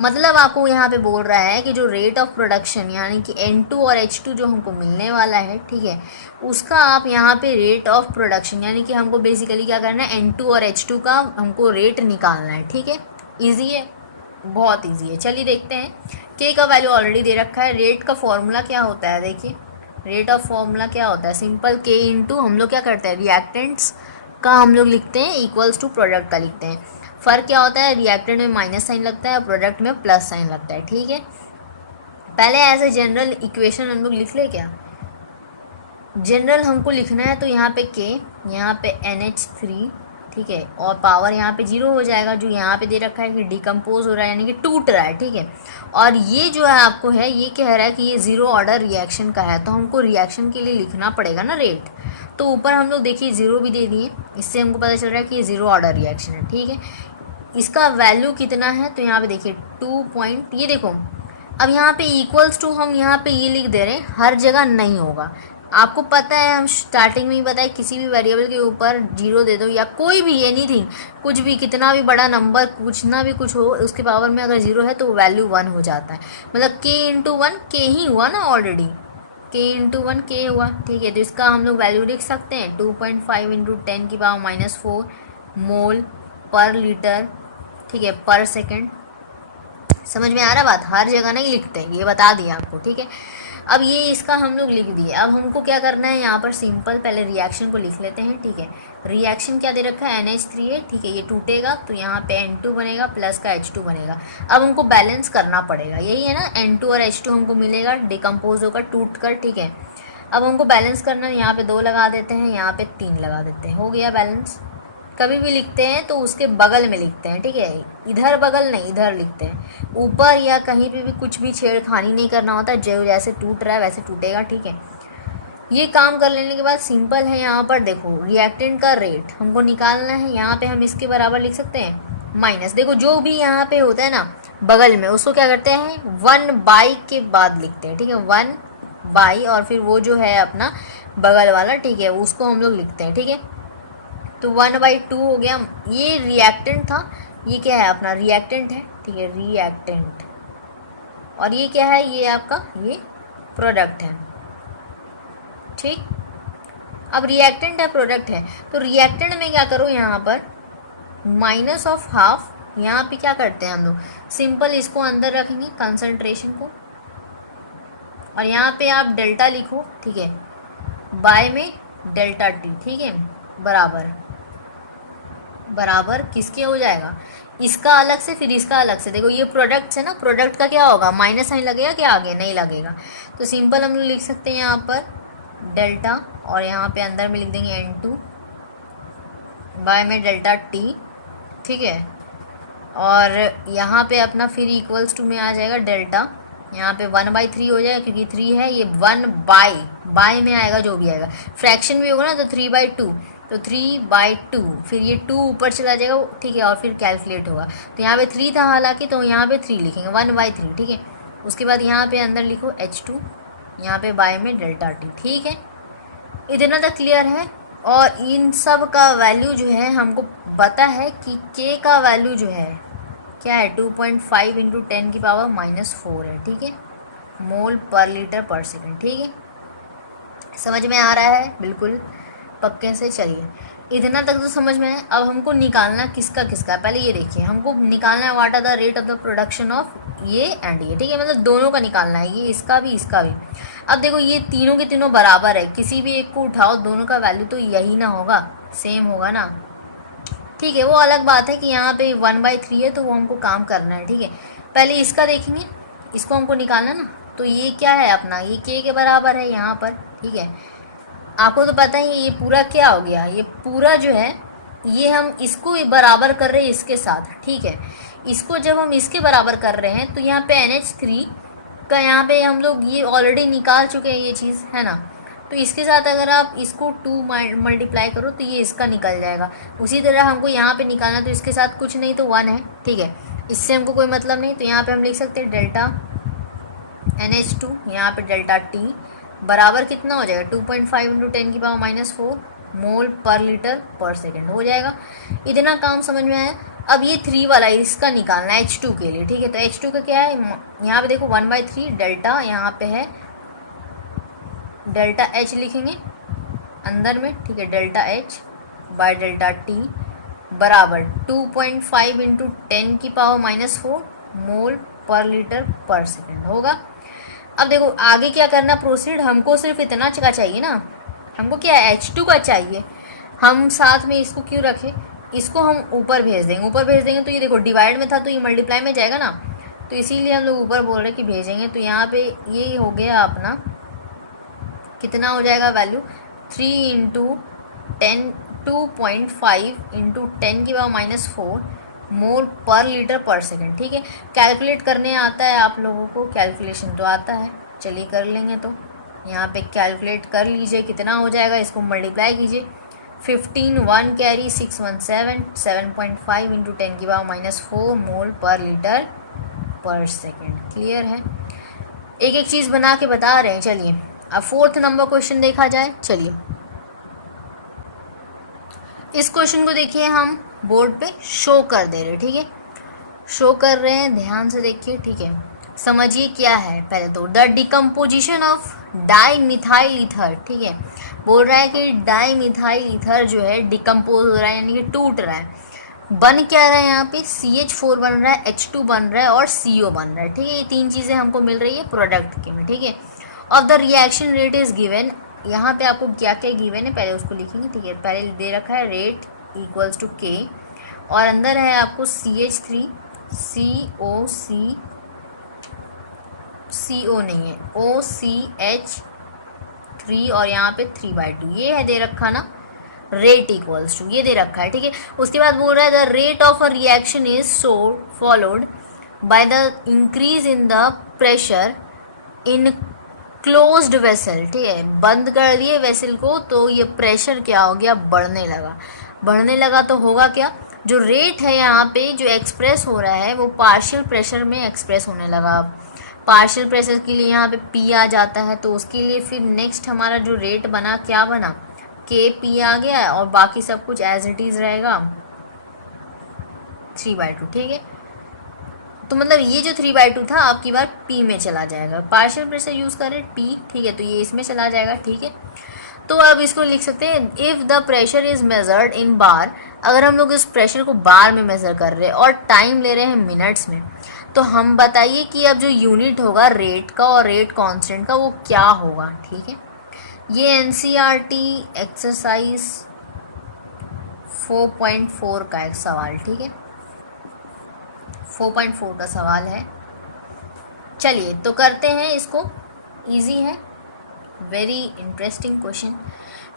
मतलब आपको यहाँ पे बोल रहा है कि जो रेट ऑफ प्रोडक्शन यानी कि N2 और H2 जो हमको मिलने वाला है, ठीक है, उसका आप यहाँ पे रेट ऑफ प्रोडक्शन यानी कि हमको बेसिकली क्या करना है, N2 और H2 का हमको रेट निकालना है, ठीक है। ईजी है, बहुत ईजी है। चलिए देखते हैं, K का वैल्यू ऑलरेडी दे रखा है, रेट का फॉर्मूला क्या होता है, देखिए रेट ऑफ फॉर्मूला क्या होता है, सिंपल K इंटू हम लोग क्या करते हैं, रिएक्टेंट्स का हम लोग लिखते हैं इक्वल्स टू प्रोडक्ट का लिखते हैं। फ़र्क क्या होता है, रिएक्टेंट में माइनस साइन लगता है और प्रोडक्ट में प्लस साइन लगता है, ठीक है। पहले एज ए जनरल इक्वेशन हम लोग लिख ले, क्या जनरल हमको लिखना है, तो यहाँ पे K यहाँ पे NH3, ठीक है, और पावर यहाँ पे 0 हो जाएगा, जो यहाँ पे दे रखा है कि डिकम्पोज हो रहा है यानी कि टूट रहा है, ठीक है। और ये जो है आपको है, ये कह रहा है कि ये 0 ऑर्डर रिएक्शन का है, तो हमको रिएक्शन के लिए लिखना पड़ेगा ना रेट। तो ऊपर हम लोग देखिए 0 भी दे दिए, इससे हमको पता चल रहा है कि ये 0 ऑर्डर रिएक्शन है, ठीक है। इसका वैल्यू कितना है, तो यहाँ पे देखिए 2 पॉइंट, ये देखो अब यहाँ पे इक्वल्स टू हम यहाँ पे ये लिख दे रहे हैं, हर जगह नहीं होगा। आपको पता है, हम स्टार्टिंग में ही बताए, किसी भी वेरिएबल के ऊपर 0 दे दो या कोई भी एनीथिंग, कुछ भी, कितना भी बड़ा नंबर, कुछ ना भी कुछ हो, उसके पावर में अगर 0 है तो वैल्यू 1 हो जाता है। मतलब k इंटू 1 k ही हुआ ना ऑलरेडी, k इंटू 1 k हुआ, ठीक है। तो इसका हम लोग वैल्यू लिख सकते हैं 2.5 इंटू 10⁻⁻4 मोल पर लीटर, ठीक है, पर सेकेंड। समझ में आ रहा बात? हर जगह नहीं लिखते, ये बता दिया आपको, ठीक है। अब ये इसका हम लोग लिख दिए। अब हमको क्या करना है, यहाँ पर सिंपल पहले रिएक्शन को लिख लेते हैं, ठीक है। रिएक्शन क्या दे रखा है, NH3 है, ठीक है, ये टूटेगा तो यहाँ पे N2 बनेगा प्लस का H2 बनेगा। अब हमको बैलेंस करना पड़ेगा, यही है ना, N2 और H2 हमको मिलेगा डिकम्पोज होकर, टूट कर, ठीक है। अब हमको बैलेंस करना है, यहाँ पे 2 लगा देते हैं, यहाँ पे 3 लगा देते हैं, हो गया बैलेंस। कभी भी लिखते हैं तो उसके बगल में लिखते हैं, ठीक है, इधर बगल नहीं, इधर लिखते हैं। ऊपर या कहीं पे भी कुछ भी छेड़खानी नहीं करना होता, जो जैसे टूट रहा है वैसे टूटेगा, ठीक है। ये काम कर लेने के बाद सिंपल है, यहाँ पर देखो रिएक्टेंट का रेट हमको निकालना है। यहाँ पे हम इसके बराबर लिख सकते हैं माइनस, देखो जो भी यहाँ पे होता है ना बगल में, उसको क्या करते हैं 1/, के बाद लिखते हैं, ठीक है, 1/, और फिर वो जो है अपना बगल वाला, ठीक है, उसको हम लोग लिखते हैं, ठीक है। तो 1/2 हो गया। ये रिएक्टेंट था, ये क्या है अपना रिएक्टेंट है, ठीक है, रिएक्टेंट। और ये क्या है, ये आपका ये प्रोडक्ट है, ठीक। अब रिएक्टेंट है, प्रोडक्ट है, तो रिएक्टेंट में क्या करो, यहाँ पर माइनस ऑफ हाफ, यहाँ पे क्या करते हैं हम लोग, सिंपल इसको अंदर रखेंगे कंसंट्रेशन को, और यहाँ पे आप डेल्टा लिखो, ठीक है, बाय में डेल्टा टी, ठीक है, बराबर बराबर किसके हो जाएगा, इसका अलग से फिर इसका अलग से। देखो ये प्रोडक्ट है ना, प्रोडक्ट का क्या होगा, माइनस साइन लगेगा क्या आगे, नहीं लगेगा। तो सिंपल हम लोग लिख सकते हैं यहाँ पर डेल्टा, और यहाँ पे अंदर में लिख देंगे N2 बाय में डेल्टा टी, ठीक है। और यहाँ पे अपना फिर इक्वल्स टू में आ जाएगा डेल्टा, यहाँ पे 1/3 हो जाएगा, क्योंकि 3 है, ये 1/बाय में आएगा, जो भी आएगा फ्रैक्शन भी होगा ना तो 3/2, तो 3/2, फिर ये 2 ऊपर चला जाएगा, ठीक है, और फिर कैलकुलेट होगा। तो यहाँ पे 3 था हालांकि, तो यहाँ पे 3 लिखेंगे 1/3, ठीक है। उसके बाद यहाँ पे अंदर लिखो H2, यहाँ पे बाय में डेल्टा टी, ठीक है। इतना तक क्लियर है। और इन सब का वैल्यू जो है हमको पता है कि K का वैल्यू जो है क्या है, 2.5 इंटू 10⁻⁻4 है, ठीक है, मोल पर लीटर पर सेकेंड, ठीक है। समझ में आ रहा है बिल्कुल पक्के से? चलिए इतना तक तो समझ में है। अब हमको निकालना किसका किसका, पहले ये देखिए, हमको निकालना है what are the rate of the production of ये एंड ये, ठीक है, मतलब दोनों का निकालना है, ये इसका भी इसका भी। अब देखो ये तीनों के तीनों बराबर है, किसी भी एक को उठाओ, दोनों का वैल्यू तो यही ना होगा, सेम होगा ना, ठीक है। वो अलग बात है कि यहाँ पे 1/3 है तो वो हमको काम करना है, ठीक है। पहले इसका देखेंगे, इसको हमको निकालना ना, तो ये क्या है अपना, ये K के बराबर है यहाँ पर, ठीक है। आपको तो पता ही है ये पूरा क्या हो गया, ये पूरा जो है ये हम इसको बराबर कर रहे हैं इसके साथ, ठीक है। इसको जब हम इसके बराबर कर रहे हैं तो यहाँ पे NH3 का यहाँ पे हम लोग ये ऑलरेडी निकाल चुके हैं, ये चीज़ है ना। तो इसके साथ अगर आप इसको 2 मल्टीप्लाई करो तो ये इसका निकल जाएगा। उसी तरह हमको यहाँ पे निकालना, तो इसके साथ कुछ नहीं तो 1 है, ठीक है, इससे हमको कोई मतलब नहीं। तो यहाँ पे हम लिख सकते हैं डेल्टा NH2, यहाँ पे डेल्टा टी बराबर कितना हो जाएगा, 2.5 इंटू 10⁻⁻4 मोल पर लीटर पर सेकेंड हो जाएगा। इतना काम समझ में आया। अब ये 3 वाला इसका निकालना है H2 के लिए, ठीक है। तो H2 का क्या है, यहाँ पे देखो 1/3 डेल्टा, यहाँ पे है डेल्टा H लिखेंगे अंदर में, ठीक है, delta H by delta T बराबर 2.5 इंटू 10⁻⁻4 मोल पर लीटर पर सेकेंड होगा। अब देखो आगे क्या करना प्रोसीड, हमको सिर्फ इतना का चाहिए ना, हमको क्या है H2 का चाहिए। हम साथ में इसको क्यों रखें, इसको हम ऊपर भेज देंगे, ऊपर भेज देंगे तो ये देखो डिवाइड में था तो ये मल्टीप्लाई में जाएगा ना, तो इसीलिए हम लोग ऊपर बोल रहे हैं कि भेजेंगे। तो यहाँ पे ये हो गया अपना, कितना हो जाएगा वैल्यू, 3 इंटू 2.5 इंटू 10⁻⁴ मोल पर लीटर पर सेकेंड। ठीक है, कैलकुलेट करने आता है आप लोगों को, कैलकुलेशन तो आता है, चलिए कर लेंगे। तो यहाँ पे कैलकुलेट कर लीजिए कितना हो जाएगा, इसको मल्टीप्लाई कीजिए। 15 1 कैरी 617 7.5 इंटू 10⁻⁴ मोल पर लीटर पर सेकेंड। क्लियर है, एक एक चीज़ बना के बता रहे हैं। चलिए अब 4th नंबर क्वेश्चन देखा जाए। चलिए इस क्वेश्चन को देखिए, हम बोर्ड पे शो कर दे रहे, ठीक है, शो कर रहे हैं, ध्यान से देखिए। ठीक है, समझिए क्या है। पहले तो the decomposition of di methyl ether, ठीक है, बोल रहा है कि डाई मिथाइल ईथर जो है डिकम्पोज हो रहा है, यानी कि टूट रहा है। बन क्या रहा है यहाँ पे, CH4 बन रहा है, H2 बन रहा है और CO बन रहा है। ठीक है, ये तीन चीज़ें हमको मिल रही है प्रोडक्ट के में। ठीक है, और the reaction rate is given. यहाँ पे आपको क्या क्या गिवन है पहले उसको लिखेंगे। ठीक है, पहले दे रखा है रेट इक्वल्स टू K, और अंदर है आपको CH3 CO नहीं है, OCH3, और यहाँ पे 3/2 ये है दे रखा ना, रेट इक्वल्स टू ये दे रखा है। ठीक है, उसके बाद बोल रहा है the rate of a reaction is so followed by the increase in the pressure in closed vessel. ठीक है, बंद कर दिए वेसल को तो ये प्रेशर क्या हो गया, बढ़ने लगा। बढ़ने लगा तो होगा क्या, जो रेट है यहाँ पे जो एक्सप्रेस हो रहा है वो पार्शियल प्रेशर में एक्सप्रेस होने लगा। पार्शियल प्रेशर के लिए यहाँ पे P आ जाता है, तो उसके लिए फिर नेक्स्ट हमारा जो रेट बना क्या बना, KP आ गया, और बाकी सब कुछ एज इट इज़ रहेगा 3/2। ठीक है, तो मतलब ये जो 3/2 था आपकी बार P में चला जाएगा, पार्शियल प्रेशर यूज़ करें P। ठीक है, तो ये इसमें चला जाएगा। ठीक है, तो अब इसको लिख सकते हैं if the pressure is measured in bar. अगर हम लोग इस प्रेशर को बार में मेज़र कर रहे हैं और टाइम ले रहे हैं मिनट्स में, तो हम बताइए कि अब जो यूनिट होगा रेट का और रेट कांस्टेंट का वो क्या होगा। ठीक है, ये NCERT एक्सरसाइज 4.4 का एक सवाल। ठीक है, 4.4 का सवाल है। चलिए तो करते हैं इसको, इजी है, वेरी इंटरेस्टिंग क्वेश्चन।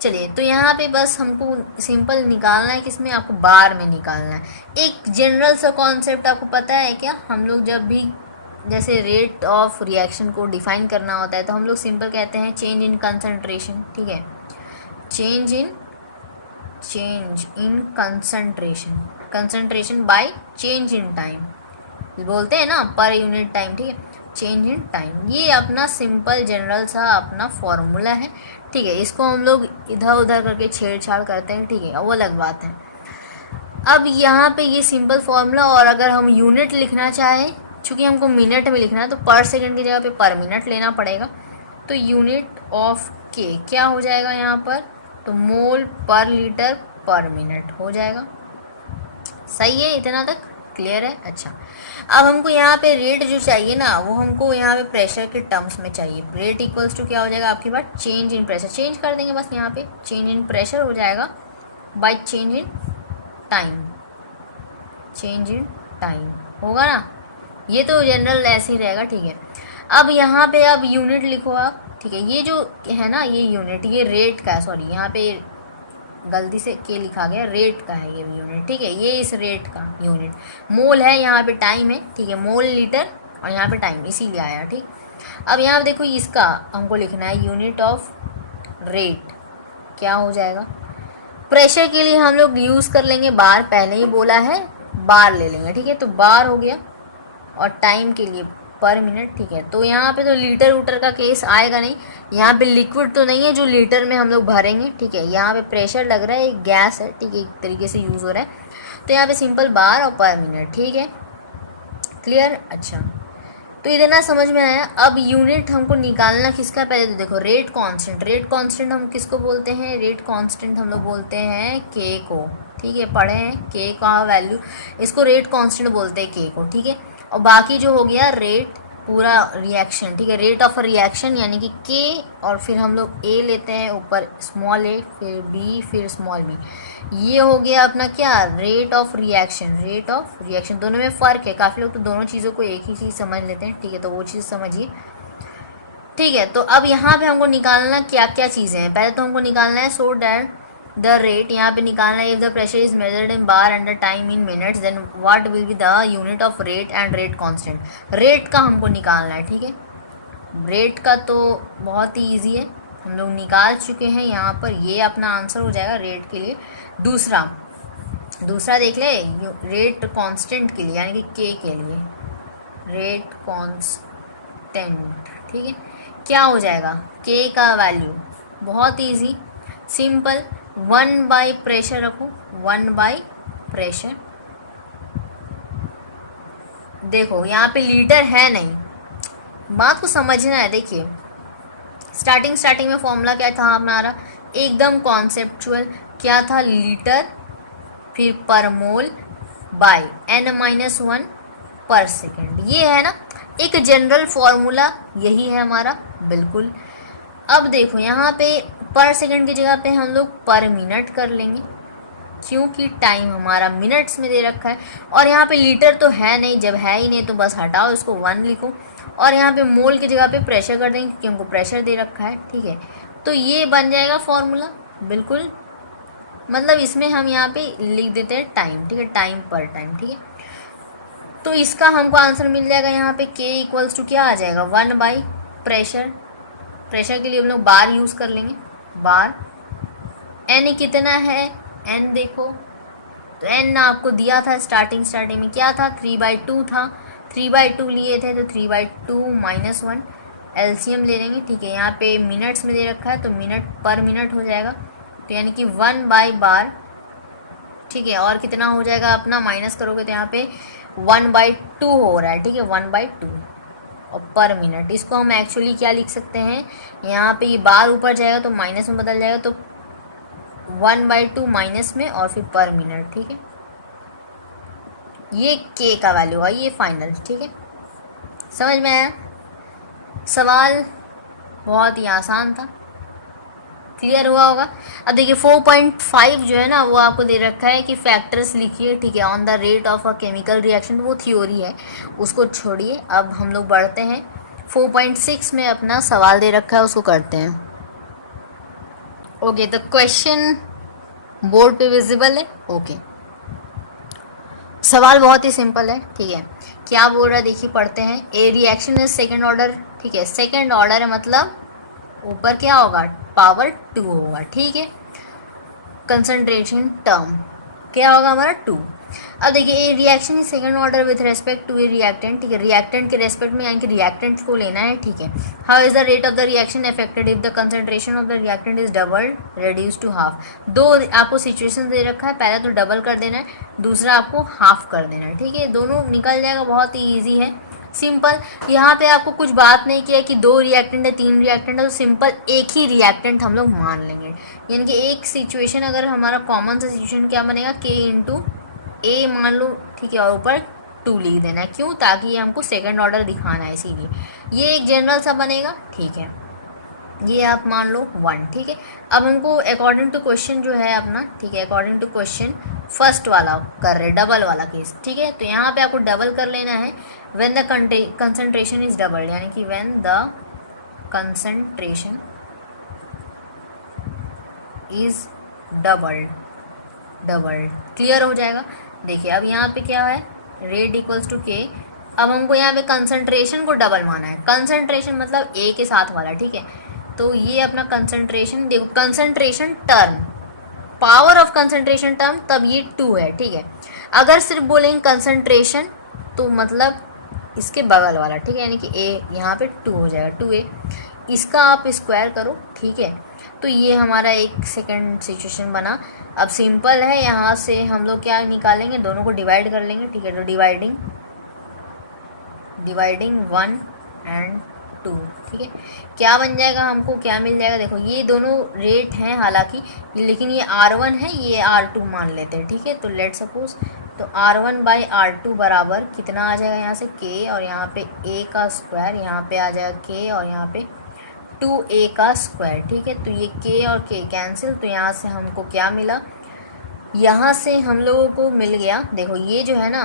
चलिए तो यहाँ पे बस हमको सिंपल निकालना है, किसमें, आपको बार में निकालना है। एक जनरल सा कॉन्सेप्ट आपको पता है क्या, हम लोग जब भी जैसे रेट ऑफ रिएक्शन को डिफाइन करना होता है तो हम लोग सिंपल कहते हैं चेंज इन कंसंट्रेशन। ठीक है, change in concentration, concentration by change in time बोलते हैं ना, पर यूनिट टाइम। ठीक है, चेंज इन टाइम, ये अपना सिंपल जनरल सा अपना फॉर्मूला है। ठीक है, इसको हम लोग इधर उधर करके छेड़छाड़ करते हैं। ठीक है, वो अलग बात है। अब यहाँ पे ये सिंपल फॉर्मूला, और अगर हम यूनिट लिखना चाहें, चूँकि हमको मिनट में लिखना है तो पर सेकंड की जगह पे पर मिनट लेना पड़ेगा। तो यूनिट ऑफ के क्या हो जाएगा यहाँ पर, तो मोल पर लीटर पर मिनट हो जाएगा। सही है, इतना तक क्लियर है। अच्छा, अब हमको यहाँ पे रेट जो चाहिए ना, वो हमको यहाँ पे प्रेशर के टर्म्स में चाहिए। रेट इक्वल्स टू क्या हो जाएगा आपकी बात, चेंज इन प्रेशर, चेंज कर देंगे बस, यहाँ पे चेंज इन प्रेशर हो जाएगा by change in time, change in time होगा ना, ये तो जनरल ऐसे ही रहेगा। ठीक है, अब यहाँ पे अब यूनिट लिखो आप। ठीक है, ये जो है ना ये यूनिट, ये रेट का, सॉरी यहाँ पे गलती से के लिखा गया, रेट का है ये यूनिट। ठीक है, ये इस रेट का यूनिट, मोल है, यहाँ पे टाइम है। ठीक है, मोल लीटर और यहाँ पे टाइम, इसीलिए आया। ठीक, अब यहाँ पे देखो इसका हमको लिखना है यूनिट ऑफ रेट क्या हो जाएगा। प्रेशर के लिए हम लोग यूज़ कर लेंगे बार, पहले ही बोला है बार ले लेंगे। ठीक है, तो बार हो गया, और टाइम के लिए पर मिनट। ठीक है, तो यहाँ पे तो लीटर वूटर का केस आएगा नहीं, यहाँ पे लिक्विड तो नहीं है जो लीटर में हम लोग भरेंगे। ठीक है, यहाँ पे प्रेशर लग रहा है, एक गैस है। ठीक है, एक तरीके से यूज़ हो रहा है, तो यहाँ पे सिंपल बार और पर मिनट। ठीक है, क्लियर। अच्छा, तो इतना समझ में आया। अब यूनिट हमको निकालना किसका, पहले तो देखो रेट कांस्टेंट, रेट कांस्टेंट हम किसको बोलते हैं, रेट कांस्टेंट हम लोग बोलते हैं के को। ठीक है, पढ़े हैं के का वैल्यू, इसको रेट कांस्टेंट बोलते हैं के को। ठीक है, और बाकी जो हो गया रेट पूरा रिएक्शन। ठीक है, रेट ऑफ रिएक्शन यानी कि के, और फिर हम लोग ए लेते हैं ऊपर स्मॉल ए, फिर बी, फिर स्मॉल बी, ये हो गया अपना क्या, rate of reaction. Rate of reaction, दोनों में फ़र्क है, काफ़ी लोग तो दोनों चीज़ों को एक ही चीज़ समझ लेते हैं। ठीक है, तो वो चीज़ समझिए। ठीक है, तो अब यहाँ पे हमको निकालना क्या क्या चीज़ें हैं, पहले तो हमको निकालना है सो डैट द रेट, यहाँ पे निकालना है, if the pressure is measured in bar and the time in minutes then what will be the unit of rate and rate constant. Rate का हमको निकालना है, ठीक है। रेट का तो बहुत ही ईजी है, हम लोग निकाल चुके हैं यहाँ पर, ये अपना आंसर हो जाएगा रेट के लिए। दूसरा देख ले रेट कांस्टेंट के लिए, यानी कि के लिए, रेट कांस्टेंट, ठीक है। क्या हो जाएगा के का वैल्यू, बहुत इजी सिंपल, 1 बाई प्रेशर रखो, 1 बाई प्रेशर। देखो यहाँ पे लीटर है नहीं, बात को समझना है। देखिए स्टार्टिंग में फॉर्मूला क्या था हमारा, एकदम कॉन्सेप्चुअल, क्या था, लीटर फिर पर मोल बाय n-1 पर सेकेंड, ये है ना एक जनरल फॉर्मूला, यही है हमारा बिल्कुल। अब देखो यहाँ पे पर सेकेंड की जगह पे हम लोग पर मिनट कर लेंगे, क्योंकि टाइम हमारा मिनट्स में दे रखा है, और यहाँ पे लीटर तो है नहीं, जब है ही नहीं तो बस हटाओ इसको 1 लिखो, और यहाँ पे मोल की जगह पे प्रेशर कर देंगे क्योंकि हमको प्रेशर दे रखा है, ठीक है। तो ये बन जाएगा फॉर्मूला बिल्कुल, मतलब इसमें हम यहाँ पे लिख देते हैं टाइम, ठीक है, टाइम पर टाइम, ठीक है। तो इसका हमको आंसर मिल जाएगा यहाँ पे k इक्वल्स टू क्या आ जाएगा, 1 बाई प्रेशर। प्रेशर के लिए हम लोग बार यूज़ कर लेंगे, बार। n कितना है, n देखो तो n आपको दिया था स्टार्टिंग में क्या था, 3/2 था, 3/2 लिए थे तो 3/2 - 1 एलसीएम ले लेंगे, ठीक है। यहाँ पे मिनट्स में दे रखा है तो मिनट पर मिनट हो जाएगा, तो यानी कि 1 बाई बार, ठीक है। और कितना हो जाएगा अपना, माइनस करोगे तो यहाँ पे 1/2 हो रहा है, ठीक है, 1/2 और पर मिनट। इसको हम एक्चुअली क्या लिख सकते हैं, यहाँ पे ये बार ऊपर जाएगा तो माइनस में बदल जाएगा, तो 1/2 माइनस में और फिर पर मिनट, ठीक है। ये k का वैल्यू है, ये फाइनल, ठीक है। समझ में आया, सवाल बहुत ही आसान था, क्लियर हुआ होगा। अब देखिए 4.5 जो है ना वो आपको दे रखा है कि फैक्टर्स लिखिए, ठीक है, on the rate of a chemical reaction, वो थ्योरी है, उसको छोड़िए। अब हम लोग बढ़ते हैं 4.6 में, अपना सवाल दे रखा है उसको करते हैं। ओके, तो क्वेश्चन बोर्ड पे विजिबल है, ओके। सवाल बहुत ही सिंपल है, ठीक है। क्या बोल रहा है देखिए, पढ़ते हैं। A reaction is second order, ठीक है, सेकेंड ऑर्डर है मतलब ऊपर क्या होगा, पावर 2 होगा, ठीक है। कंसंट्रेशन टर्म क्या होगा हमारा 2। अब देखिए reaction is second order with respect to a reactant, ठीक है, रिएक्टेंट के रेस्पेक्ट में, यानी कि रिएक्टेंट को लेना है, ठीक है। How is the rate of the reaction affected if the concentration of the reactant is doubled reduce to half. दो आपको सिचुएशन दे रखा है, पहला तो डबल कर देना है, दूसरा आपको हाफ कर देना है, ठीक है। दोनों निकल जाएगा, बहुत ही ईजी है, सिंपल। यहाँ पे आपको कुछ बात नहीं किया कि 2 रिएक्टेंट है 3 रिएक्टेंट है, तो सिंपल एक ही रिएक्टेंट हम लोग मान लेंगे, यानी कि एक सिचुएशन, अगर हमारा कॉमन सा सिचुएशन क्या बनेगा, k इंटू ए मान लो, ठीक है, और ऊपर 2 लिख देना है, क्यों, ताकि ये हमको सेकंड ऑर्डर दिखाना है, इसीलिए ये एक जनरल सा बनेगा, ठीक है। ये आप मान लो 1, ठीक है। अब हमको अकॉर्डिंग टू क्वेश्चन जो है अपना, ठीक है, अकॉर्डिंग टू क्वेश्चन फर्स्ट वाला कर रहे, डबल वाला केस, ठीक है। तो यहाँ पे आपको डबल कर लेना है, when the concentration is double, यानी कि when the concentration is doubled, clear हो जाएगा। देखिए अब यहाँ पे क्या है, रेट इक्वल्स टू के। अब हमको यहाँ पे कंसंट्रेशन को डबल माना है, कंसंट्रेशन मतलब ए के साथ वाला, ठीक है। तो ये अपना कंसंट्रेशन, देखो concentration term, power of concentration term, तब ये 2 है, ठीक है। अगर सिर्फ बोलेंगे कंसंट्रेशन तो मतलब इसके बगल वाला, ठीक है, यानी कि ए, यहाँ पे 2 हो जाएगा, 2a, इसका आप स्क्वायर करो, ठीक है। तो ये हमारा एक सेकंड सिचुएशन बना। अब सिंपल है, यहाँ से हम लोग क्या निकालेंगे, दोनों को डिवाइड कर लेंगे, ठीक है। तो डिवाइडिंग 1 एंड 2, ठीक है। क्या बन जाएगा, हमको क्या मिल जाएगा, देखो ये दोनों रेट हैं हालांकि, लेकिन ये R1 है, ये R2 मान लेते हैं, ठीक है। तो लेट सपोज, तो R1 बाई R2 बराबर कितना आ जाएगा, यहाँ से k, और यहाँ पे a का स्क्वायर, यहाँ पे आ जाएगा k, और यहाँ पे 2a का स्क्वायर, ठीक है। तो ये k और k कैंसिल, तो यहाँ से हमको क्या मिला, यहाँ से हम लोगों को मिल गया, देखो ये जो है ना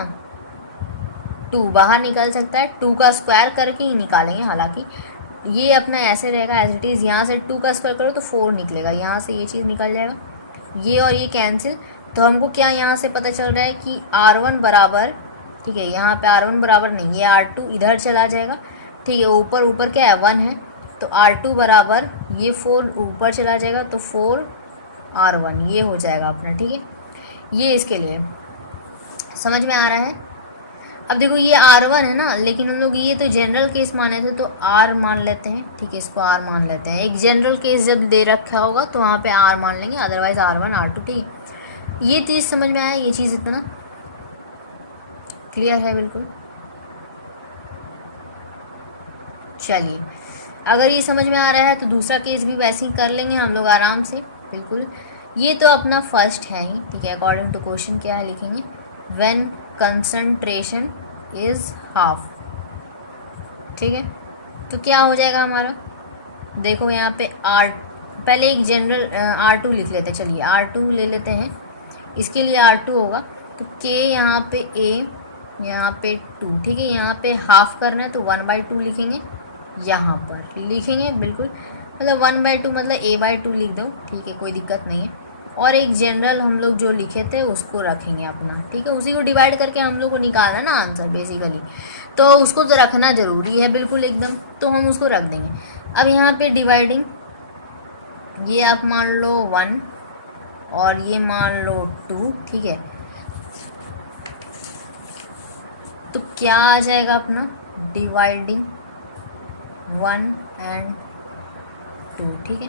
2 बाहर निकल सकता है, 2 का स्क्वायर करके ही निकालेंगे, हालांकि ये अपना ऐसे रहेगा एज इट इज़। यहाँ से 2 का स्क्वायर करो तो 4 निकलेगा, यहाँ से ये चीज़ निकल जाएगा, ये और ये कैंसिल, तो हमको क्या यहाँ से पता चल रहा है कि R1 बराबर, ठीक है, यहाँ पे R1 बराबर नहीं, ये R2 इधर चला जाएगा, ठीक है, ऊपर ऊपर क्या है 1 है, तो R2 बराबर ये 4 ऊपर चला जाएगा, तो 4R1 ये हो जाएगा अपना, ठीक है। ये इसके लिए समझ में आ रहा है। अब देखो ये R1 है ना, लेकिन हम लोग ये तो जनरल केस माने थे, तो R मान लेते हैं, ठीक है, इसको R मान लेते हैं। एक जनरल केस जब दे रखा होगा तो वहाँ पे R मान लेंगे, अदरवाइज R1 R2, ठीक है। ये चीज़ समझ में आया, ये चीज़ इतना क्लियर है बिल्कुल। चलिए, अगर ये समझ में आ रहा है तो दूसरा केस भी वैसे ही कर लेंगे हम लोग आराम से, बिल्कुल। ये तो अपना फर्स्ट है ही, ठीक है। अकॉर्डिंग टू क्वेश्चन क्या है लिखेंगे, व्हेन कंसंट्रेशन इज हाफ, ठीक है। तो क्या हो जाएगा हमारा, देखो यहाँ पे पहले एक जनरल R2 लिख लेते हैं, चलिए R2 ले लेते हैं, इसके लिए R2 होगा, तो K यहाँ पे A, यहाँ पे 2, ठीक है। यहाँ पे हाफ करना है तो 1/2 लिखेंगे, यहाँ पर लिखेंगे बिल्कुल, मतलब 1/2 मतलब A/2 लिख दो, ठीक है, कोई दिक्कत नहीं है। और एक जनरल हम लोग जो लिखे थे उसको रखेंगे अपना, ठीक है, उसी को डिवाइड करके हम लोग को निकालना ना आंसर बेसिकली, तो उसको तो रखना ज़रूरी है बिल्कुल एकदम, तो हम उसको रख देंगे। अब यहाँ पे डिवाइडिंग, ये आप मान लो 1 और ये मान लो 2, ठीक है। तो क्या आ जाएगा अपना, डिवाइडिंग 1 and 2, ठीक है,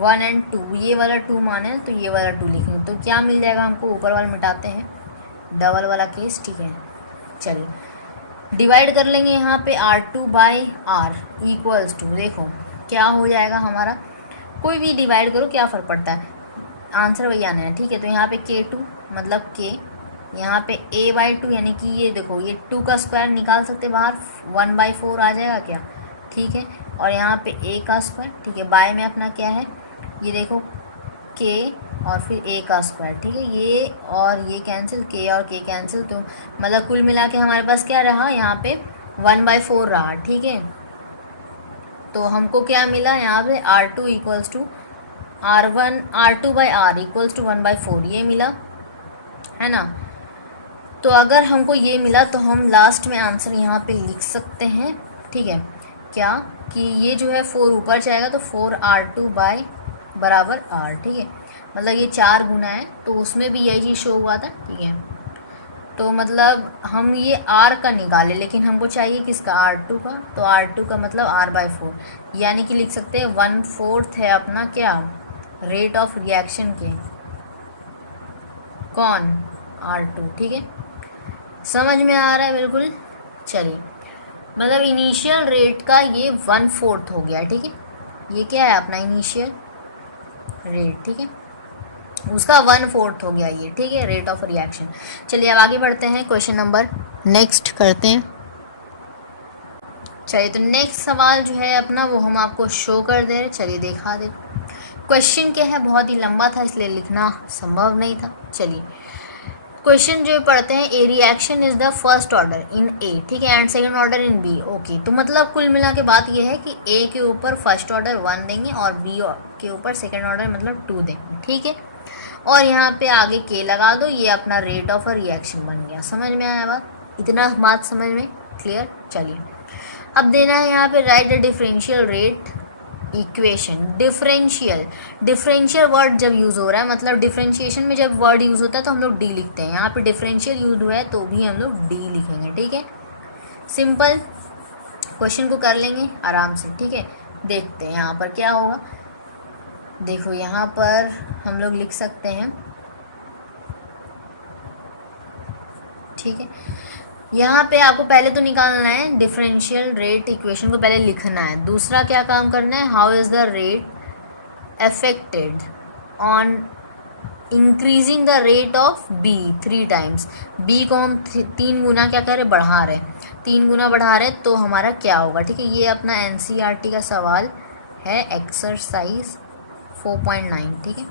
1 and 2, ये वाला 2 माने तो ये वाला 2 लिखेंगे, तो क्या मिल जाएगा हमको, ऊपर वाला मिटाते हैं, डबल वाला केस, ठीक है। चलिए डिवाइड कर लेंगे यहाँ पे R2/R इक्वल्स टू, देखो क्या हो जाएगा हमारा, कोई भी डिवाइड करो क्या फ़र्क पड़ता है, आंसर वही आना है, ठीक है। तो यहाँ पे K2 मतलब K, यहाँ पे A/2 यानी कि ये देखो ये 2 का स्क्वायर निकाल सकते बाहर, 1/4 आ जाएगा क्या, ठीक है। और यहाँ पे A का स्क्वायर, ठीक है, बाय में अपना क्या है, ये देखो K और फिर A का स्क्वायर, ठीक है, ये और ये कैंसिल, K और K कैंसिल, तो मतलब कुल मिला के हमारे पास क्या रहा, यहाँ पे 1/4 रहा, ठीक है। तो हमको क्या मिला यहाँ पे R2 equals to R2/R equals to 1/4, ये मिला है ना। तो अगर हमको ये मिला तो हम लास्ट में आंसर यहाँ पे लिख सकते हैं, ठीक है, क्या कि ये जो है 4 ऊपर जाएगा तो 4R2 बराबर R, ठीक है, मतलब ये 4 गुना है, तो उसमें भी यही चीज़ शो हुआ था, ठीक है। तो मतलब हम ये R का निकाले, लेकिन हमको चाहिए किसका, R2 का, तो R2 का मतलब R/4, यानी कि लिख सकते हैं 1/4 है अपना क्या, रेट ऑफ रिएक्शन के, कौन, R2, ठीक है। समझ में आ रहा है बिल्कुल। चलिए, मतलब इनिशियल रेट का ये 1/4 हो गया, ठीक है, ये क्या है अपना इनिशियल रेट, ठीक है, उसका 1/4 हो गया ये, ठीक है, रेट ऑफ रिएक्शन। चलिए अब आगे बढ़ते हैं, क्वेश्चन नंबर नेक्स्ट करते हैं। चलिए, तो नेक्स्ट सवाल जो है अपना वो हम आपको शो कर दे रहे, चलिए दिखा दे। क्वेश्चन क्या है, बहुत ही लंबा था इसलिए लिखना संभव नहीं था। चलिए क्वेश्चन जो पढ़ते हैं, a reaction is the first order in A, ठीक है, and second order in B, okay. तो मतलब कुल मिला के बात ये है कि ए के ऊपर फर्स्ट ऑर्डर 1 देंगे और बी के ऊपर सेकंड ऑर्डर मतलब 2 देंगे, ठीक है। और यहाँ पे आगे के लगा दो, ये अपना रेट ऑफ अ रिएक्शन बन गया। समझ में आया बात, इतना बात समझ में क्लियर। चलिए अब देना है यहाँ पे right the differential rate equation. Differential word जब यूज़ हो रहा है, मतलब डिफरेंशिएशन में जब वर्ड यूज़ होता है तो हम लोग डी लिखते हैं, यहाँ पे डिफरेंशियल यूज हुआ है तो भी हम लोग डी लिखेंगे, ठीक है। सिंपल क्वेश्चन को कर लेंगे आराम से, ठीक है। देखते हैं यहाँ पर क्या होगा, देखो यहाँ पर हम लोग लिख सकते हैं, ठीक है। यहाँ पे आपको पहले तो निकालना है डिफरेंशियल रेट इक्वेशन को, पहले लिखना है। दूसरा क्या काम करना है, how is the rate affected on increasing the rate of B 3 times. B को हम 3 गुना क्या कर रहे, बढ़ा रहे, 3 गुना बढ़ा रहे, तो हमारा क्या होगा, ठीक है। ये अपना NCERT का सवाल है, एक्सरसाइज 4.9, ठीक है,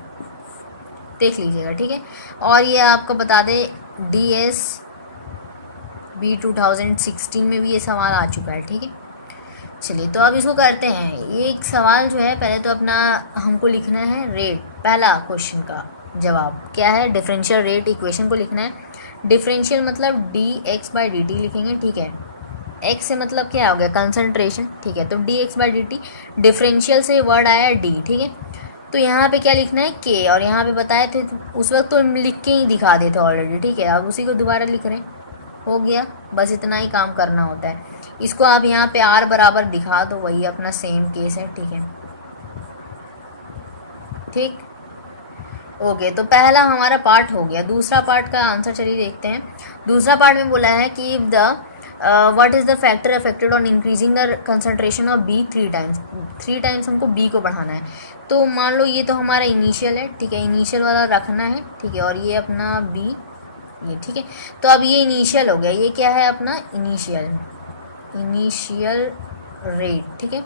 देख लीजिएगा, ठीक है। और ये आपको बता दे DSB 2016 में भी ये सवाल आ चुका है, ठीक है। चलिए तो अब इसको करते हैं। ये एक सवाल जो है, पहले तो अपना हमको लिखना है रेट। पहला क्वेश्चन का जवाब क्या है, डिफरेंशियल रेट इक्वेशन को लिखना है। डिफरेंशियल मतलब D x by D T लिखेंगे, ठीक है। एक्स से मतलब क्या हो गया, कंसनट्रेशन, ठीक है। तो D x by D T, differential से वर्ड आया डी, ठीक है। तो यहाँ पे क्या लिखना है, के, और यहाँ पे बताए थे उस वक्त तो हम लिख के ही दिखा देते ऑलरेडी, ठीक है। अब उसी को दोबारा लिख रहे हैं, हो गया। बस इतना ही काम करना होता है। इसको आप यहाँ पे आर बराबर दिखा दो, वही अपना सेम केस है, ठीक है। ठीक, ओके। तो पहला हमारा पार्ट हो गया। दूसरा पार्ट का आंसर चलिए देखते हैं। दूसरा पार्ट में बोला है कि the what is the factor affected on increasing the concentration of B 3 times. 3 times हमको बी को बढ़ाना है। तो मान लो ये तो हमारा इनिशियल है, ठीक है, इनिशियल वाला रखना है, ठीक है। और ये अपना बी, ये ठीक है। तो अब ये इनिशियल हो गया, ये क्या है अपना इनिशियल रेट, ठीक है,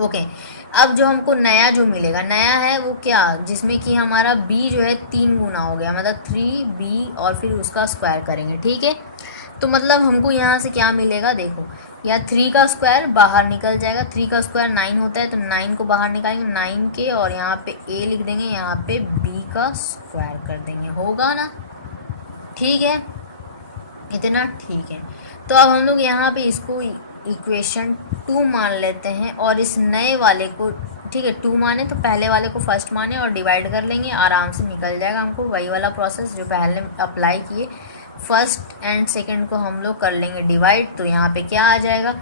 ओके। अब जो हमको नया जो मिलेगा, नया है वो क्या, जिसमें कि हमारा b जो है 3 गुना हो गया, मतलब 3b और फिर उसका स्क्वायर करेंगे, ठीक है। तो मतलब हमको यहाँ से क्या मिलेगा, देखो या 3 का स्क्वायर बाहर निकल जाएगा। 3 का स्क्वायर 9 होता है, तो 9 को बाहर निकालेंगे, 9 के, और यहाँ पे a लिख देंगे, यहाँ पे b का स्क्वायर कर देंगे, होगा ना, ठीक है, इतना ठीक है। तो अब हम लोग यहाँ पे इसको इक्वेशन 2 मान लेते हैं, और इस नए वाले को, ठीक है, 2 माने तो पहले वाले को फर्स्ट माने और डिवाइड कर लेंगे, आराम से निकल जाएगा हमको। वही वाला प्रोसेस जो पहले अप्लाई किए, फर्स्ट एंड सेकंड को हम लोग कर लेंगे डिवाइड। तो यहाँ पे क्या आ जाएगा,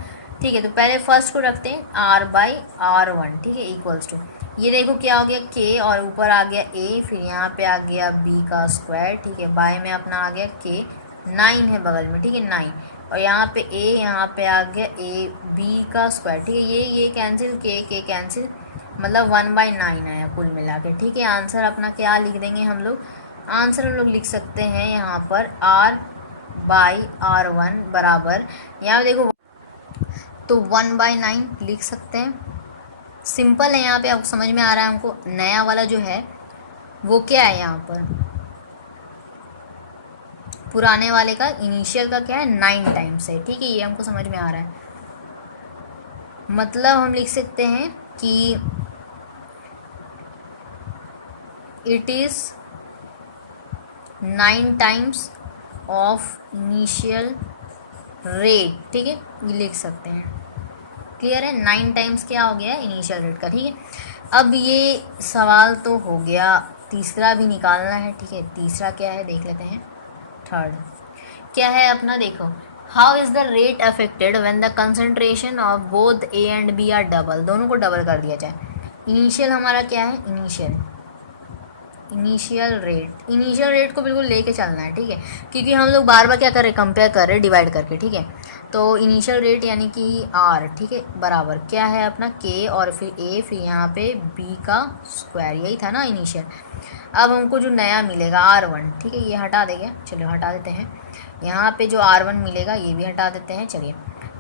ठीक है। तो पहले फर्स्ट को रखते हैं r/r1, ठीक है, इक्वल्स टू, ये देखो क्या हो गया k, और ऊपर आ गया a, फिर यहाँ पे आ गया b का स्क्वायर, ठीक है, बाय में अपना आ गया k, 9 है बगल में, ठीक है, 9, और यहाँ पे a, यहाँ पे आ गया a b का स्क्वायर, ठीक है। ये कैंसिल, के कैंसिल, मतलब 1/9 आया कुल मिला के, ठीक है। आंसर अपना क्या लिख देंगे हम लोग, आंसर हम लोग लिख सकते हैं यहाँ पर r/r1 बराबर, यहाँ देखो तो 1/9 लिख सकते हैं। सिंपल है, यहाँ पे आपको समझ में आ रहा है हमको। नया वाला जो है वो क्या है, यहाँ पर पुराने वाले का इनिशियल का क्या है, 9 टाइम्स है, ठीक है, ये हमको समझ में आ रहा है। मतलब हम लिख सकते हैं कि it is 9 times of initial rate, ठीक है, ये लिख सकते हैं। क्लियर है, 9 टाइम्स क्या हो गया इनिशियल रेट का, ठीक है। अब ये सवाल तो हो गया, तीसरा भी निकालना है, ठीक है। तीसरा क्या है देख लेते हैं। थर्ड क्या है अपना, देखो, how is the rate affected when the concentration of both A and B are double, दोनों को डबल कर दिया जाए। इनिशियल हमारा क्या है, इनिशियल रेट को बिल्कुल लेके चलना है, ठीक है, क्योंकि हम लोग बार बार क्या कर रहे हैं, कंपेयर कर रहे हैं डिवाइड करके, ठीक है। तो इनिशियल रेट यानी कि आर, ठीक है, बराबर क्या है अपना के, और फिर ए, फिर यहाँ पे बी का स्क्वायर, यही था ना इनिशियल। अब हमको जो नया मिलेगा r1, ठीक है, ये हटा देंगे, चलिए हटा देते हैं। यहाँ पे जो r1 मिलेगा ये भी हटा देते हैं, चलिए।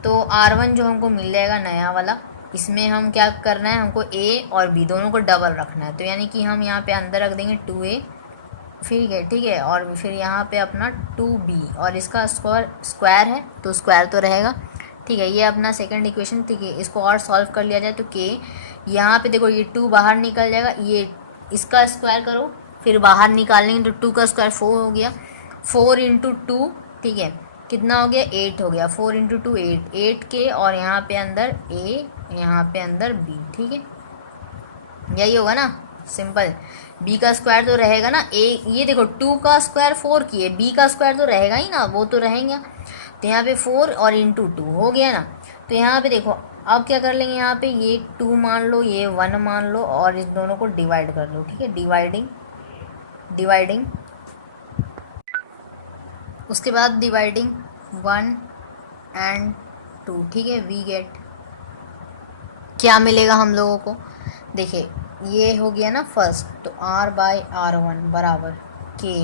तो r1 जो हमको मिल जाएगा नया वाला, इसमें हम क्या करना है, हमको a और b दोनों को डबल रखना है। तो यानी कि हम यहाँ पे अंदर रख देंगे 2a, फिर ठीक है, और फिर यहाँ पे अपना 2b, और इसका स्क्वायर है तो स्क्वायर तो रहेगा, ठीक है। ये अपना सेकंड इक्वेशन, ठीक है। इसको और सॉल्व कर लिया जाए तो k, यहाँ पे देखो ये 2 बाहर निकल जाएगा, ये इसका स्क्वायर करो, फिर बाहर निकालेंगे तो 2 का स्क्वायर 4 हो गया, 4 इंटू 2, ठीक है, कितना हो गया 8 हो गया, 4 इंटू 2 8 के, और यहाँ पे अंदर a, यहाँ पे अंदर b, ठीक है, यही होगा ना, सिंपल। b का स्क्वायर तो रहेगा ना, ये देखो 2 का स्क्वायर 4 की है, b का स्क्वायर तो रहेगा ही ना, वो तो रहेंगे। तो यहाँ पे 4 और इंटू 2 हो गया ना। तो यहाँ पे देखो अब क्या कर लेंगे, यहाँ पे ये 2 मान लो, ये 1 मान लो, और इस दोनों को डिवाइड कर लो, ठीक है, डिवाइडिंग, उसके बाद डिवाइडिंग 1 एंड 2, ठीक है। वी गेट क्या मिलेगा हम लोगों को, देखिए ये हो गया ना फर्स्ट, तो r/r1 बराबर के,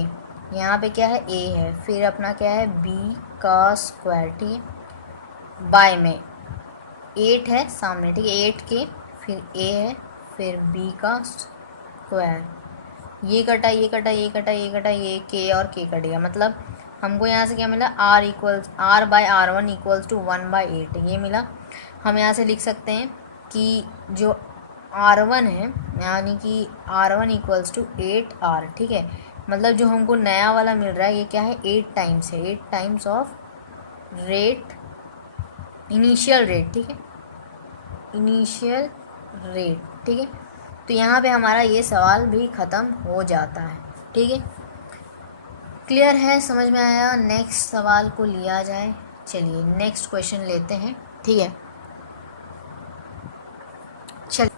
यहाँ पे क्या है a है, फिर अपना क्या है b का स्क्वायर, ठीक है, बाय में 8 है सामने, ठीक है, 8 के, फिर a है, फिर b का स्क्वायर, ये कटा ये कटा ये कटा ये कटा, ये k और k कट गया, मतलब हमको यहाँ से क्या मिला, r/r1 इक्वल्स टू 1/8, ये मिला। हम यहाँ से लिख सकते हैं कि जो R1 है यानी कि R1 इक्वल्स टू 8R, ठीक है। मतलब जो हमको नया वाला मिल रहा है ये क्या है, 8 टाइम्स है, 8 times of rate, initial rate, ठीक है, इनिशियल रेट, ठीक है। तो यहाँ पे हमारा ये सवाल भी ख़त्म हो जाता है, ठीक है। क्लियर है, समझ में आया। नेक्स्ट सवाल को लिया जाए, चलिए नेक्स्ट क्वेश्चन लेते हैं, ठीक है। चलिए